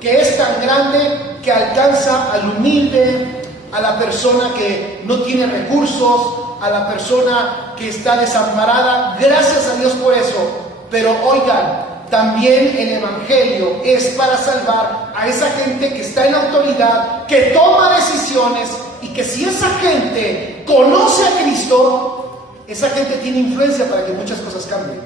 que es tan grande, que alcanza al humilde, a la persona que no tiene recursos, a la persona que está desamparada. Gracias a Dios por eso. Pero oigan, también el Evangelio es para salvar a esa gente que está en autoridad, que toma decisiones, y que si esa gente conoce a Cristo, esa gente tiene influencia para que muchas cosas cambien.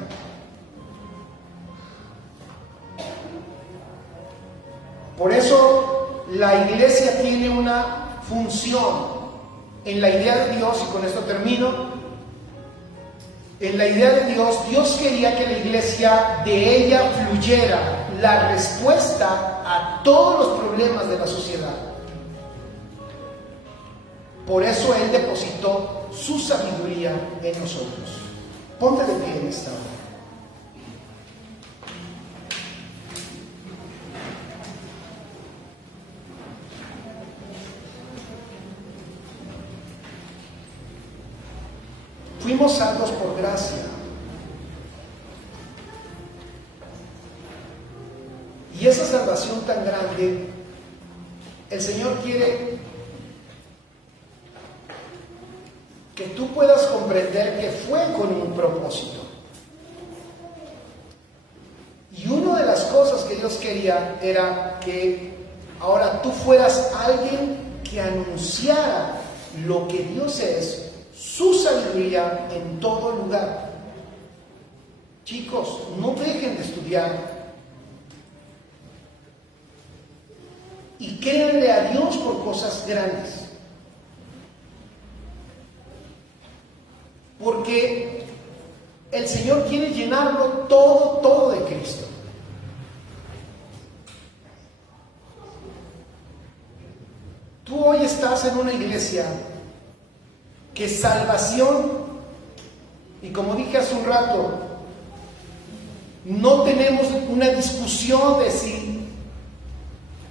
Por eso la iglesia tiene una función en la idea de Dios, y con esto termino. En la idea de Dios, Dios quería que la iglesia, de ella fluyera la respuesta a todos los problemas de la sociedad. Por eso Él depositó su sabiduría en nosotros. Ponte de pie en esta hora. Fuimos salvos por gracia. salvación tan grande, el Señor quiere que tú puedas comprender que fue con un propósito. Y una de las cosas que Dios quería era que ahora tú fueras alguien que anunciara lo que Dios es, su sabiduría en todo lugar. Chicos, no dejen de estudiar y créanle a Dios por cosas grandes. Porque el Señor quiere llenarlo todo de Cristo. Tú hoy estás en una iglesia que salvación, y como dije hace un rato, no tenemos una discusión de si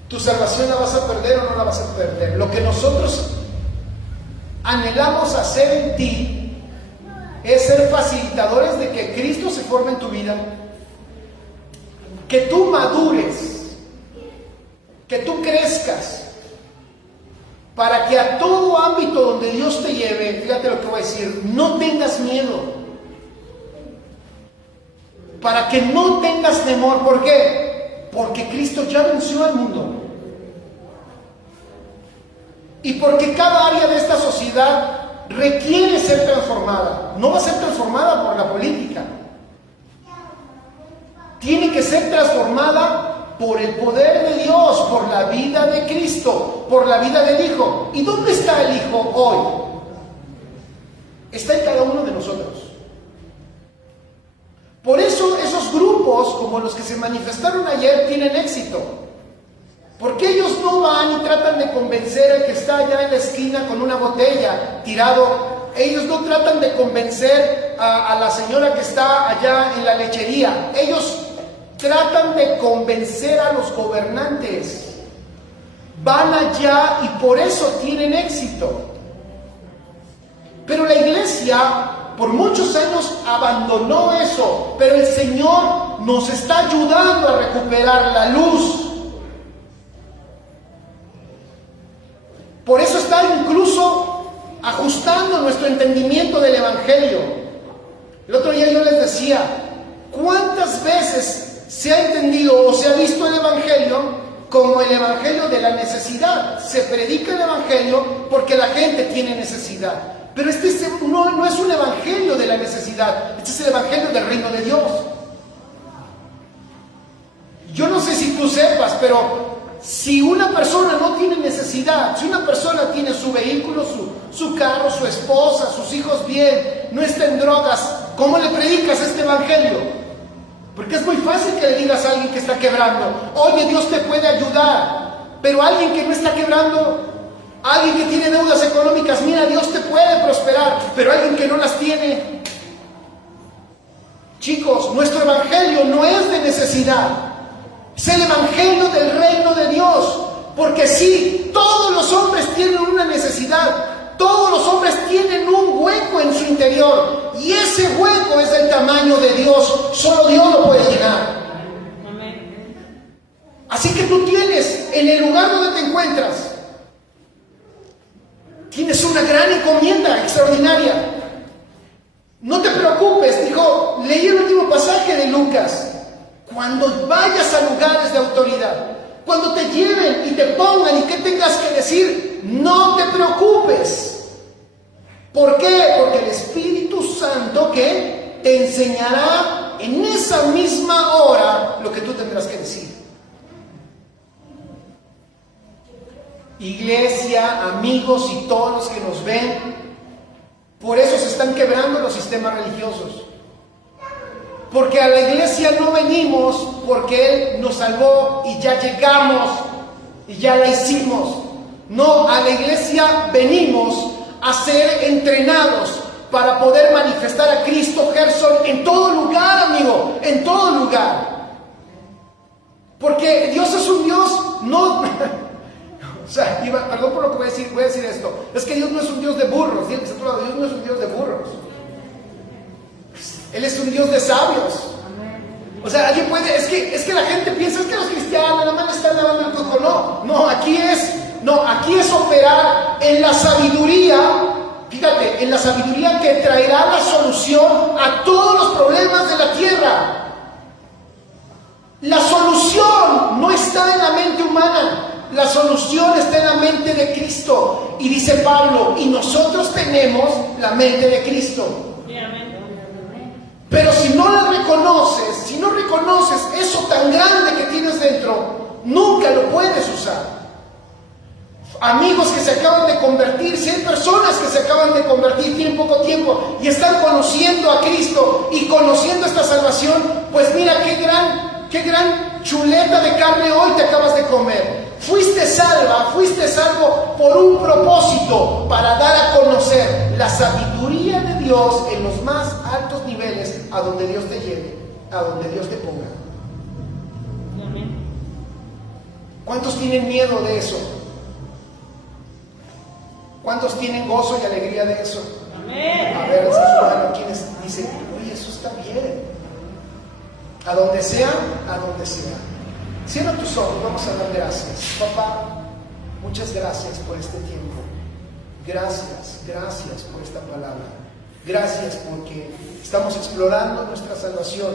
tu salvación la vas a perder o no la vas a perder. Lo que nosotros anhelamos hacer en ti es ser facilitadores de que Cristo se forme en tu vida, que tú madures, que tú crezcas, para que a todo ámbito donde Dios te lleve, fíjate lo que voy a decir, no tengas miedo, para que no tengas temor. ¿Por qué? Porque Cristo ya venció al mundo. Y porque cada área de esta sociedad requiere ser transformada. No va a ser transformada por la política. Tiene que ser transformada por el poder de Dios, por la vida de Cristo, por la vida del Hijo. ¿Y dónde está el Hijo hoy? Está en cada uno de nosotros. Por eso esos grupos, como los que se manifestaron ayer, tienen éxito. Porque ellos no van y tratan de convencer al que está allá en la esquina con una botella tirado. Ellos no tratan de convencer a la señora que está allá en la lechería. Ellos tratan de convencer a los gobernantes. Van allá y por eso tienen éxito. Pero la iglesia por muchos años abandonó eso. Pero el Señor nos está ayudando a recuperar la luz. Por eso está incluso ajustando nuestro entendimiento del Evangelio. El otro día yo les decía, ¿cuántas veces se ha entendido o se ha visto el Evangelio como el Evangelio de la necesidad? Se predica el Evangelio porque la gente tiene necesidad. Pero este no es un Evangelio de la necesidad, este es el Evangelio del reino de Dios. Yo no sé si tú sepas, pero si una persona no tiene necesidad, si una persona tiene su vehículo, su carro, su esposa, sus hijos bien, no está en drogas, ¿cómo le predicas este Evangelio? Porque es muy fácil que le digas a alguien que está quebrando, oye, Dios te puede ayudar. Pero alguien que no está quebrando, alguien que tiene deudas económicas, mira, Dios te puede prosperar. Pero alguien que no las tiene, chicos, nuestro Evangelio no es de necesidad. Es el Evangelio del reino de Dios. Porque sí, todos los hombres tienen una necesidad. Todos los hombres tienen un hueco en su interior. Y ese hueco es del tamaño de Dios. Solo Dios lo puede llenar. Así que tú tienes, en el lugar donde te encuentras, tienes una gran encomienda extraordinaria. No te preocupes, dijo, leí el último pasaje de Lucas. Cuando vayas a lugares de autoridad, cuando te lleven y te pongan y que tengas que decir, no te preocupes. ¿Por qué? Porque el Espíritu Santo que te enseñará en esa misma hora lo que tú tendrás que decir. Iglesia, amigos y todos los que nos ven, por eso se están quebrando los sistemas religiosos. Porque a la iglesia no venimos porque Él nos salvó y ya llegamos y ya la hicimos. No, a la iglesia venimos a ser entrenados para poder manifestar a Cristo Gerson en todo lugar, amigo, en todo lugar. Porque Dios es un Dios, no... O sea, perdón por lo que voy a decir esto. Es que Dios no es un Dios de burros. Dios no es un Dios de burros. Él es un Dios de sabios. O sea, alguien puede, es que la gente piensa, es que los cristianos nada más le están lavando el coco. Aquí es operar en la sabiduría. Fíjate, en la sabiduría que traerá la solución a todos los problemas de la tierra. La solución no está en la mente humana, la solución está en la mente de Cristo. Y dice Pablo, y nosotros tenemos la mente de Cristo. Pero si no la reconoces, si no reconoces eso tan grande que tienes dentro, nunca lo puedes usar. Amigos que se acaban de convertir, si hay personas que se acaban de convertir, tienen poco tiempo y están conociendo a Cristo y conociendo esta salvación, pues mira qué gran chuleta de carne hoy te acabas de comer. Fuiste salvo por un propósito, para dar a conocer la sabiduría de Dios en los más altos niveles, a donde Dios te lleve, a donde Dios te ponga. Amén. ¿Cuántos tienen miedo de eso? ¿Cuántos tienen gozo y alegría de eso? Amén. A ver, esa mano, quienes dicen, oye, eso está bien. A donde sea, a donde sea. Cierra tus ojos, vamos a dar gracias. Papá, muchas gracias por este tiempo. Gracias por esta palabra. Gracias porque estamos explorando nuestra salvación.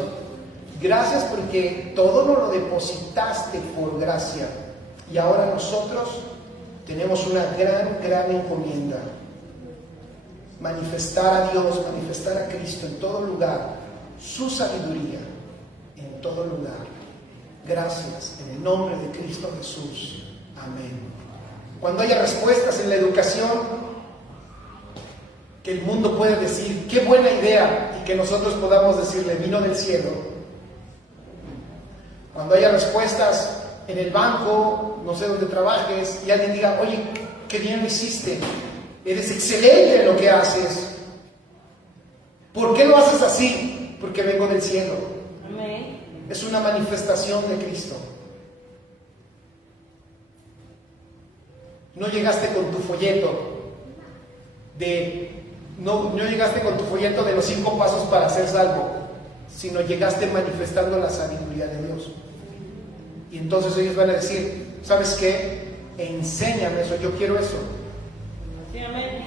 Gracias porque todo nos lo depositaste por gracia. Y ahora nosotros tenemos una gran encomienda. Manifestar a Dios, manifestar a Cristo en todo lugar. Su sabiduría en todo lugar. Gracias, en el nombre de Cristo Jesús. Amén. Cuando haya respuestas en la educación, que el mundo pueda decir, qué buena idea, y que nosotros podamos decirle, vino del cielo. Cuando haya respuestas en el banco, no sé dónde trabajes, y alguien diga, oye, qué bien lo hiciste, eres excelente en lo que haces. ¿Por qué lo haces así? Porque vengo del cielo. Amén. Es una manifestación de Cristo. No llegaste con tu folleto no llegaste con tu folleto de los 5 pasos para ser salvo, sino llegaste manifestando la sabiduría de Dios. Y entonces ellos van a decir, ¿sabes qué? Enséñame eso, yo quiero eso. Sí, amén.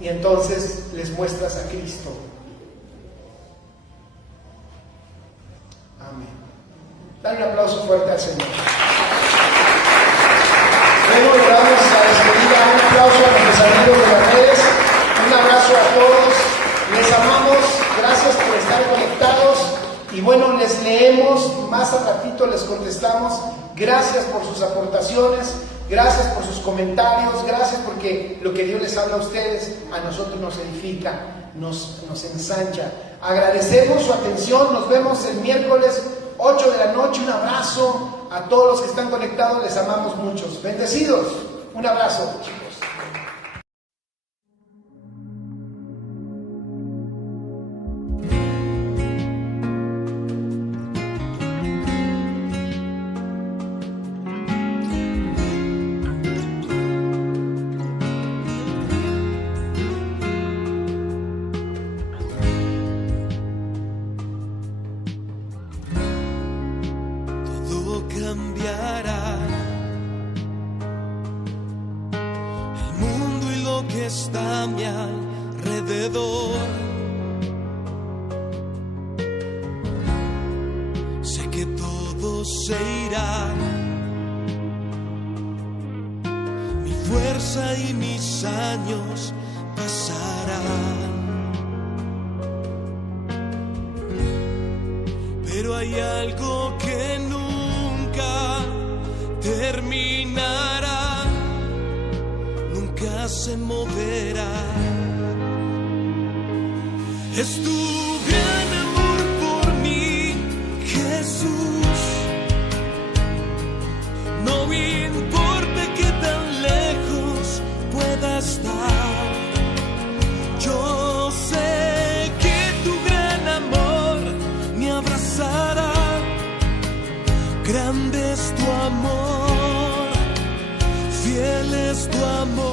Y entonces les muestras a Cristo. Amén. Dale un aplauso fuerte al Señor. Luego le damos la despedida, un aplauso a nuestros amigos de las redes, un abrazo a todos, les amamos, gracias por estar conectados y bueno, les leemos, más al ratito les contestamos, gracias por sus aportaciones, gracias por sus comentarios, gracias porque lo que Dios les habla a ustedes, a nosotros nos edifica, nos ensancha. Agradecemos su atención, nos vemos el miércoles 8 de la noche, un abrazo a todos los que están conectados, les amamos muchos, bendecidos, un abrazo chicos. Cambiará el mundo y lo que está a mi alrededor. Sé que todo se irá, mi fuerza y mis años pasarán, pero hay algo que nunca terminará, nunca se moverá. Es tu gran amor por mí, Jesús. No importa qué tan lejos pueda estar, yo sé que tu gran amor me abrazará. Grande es tu amor, fiel es tu amor.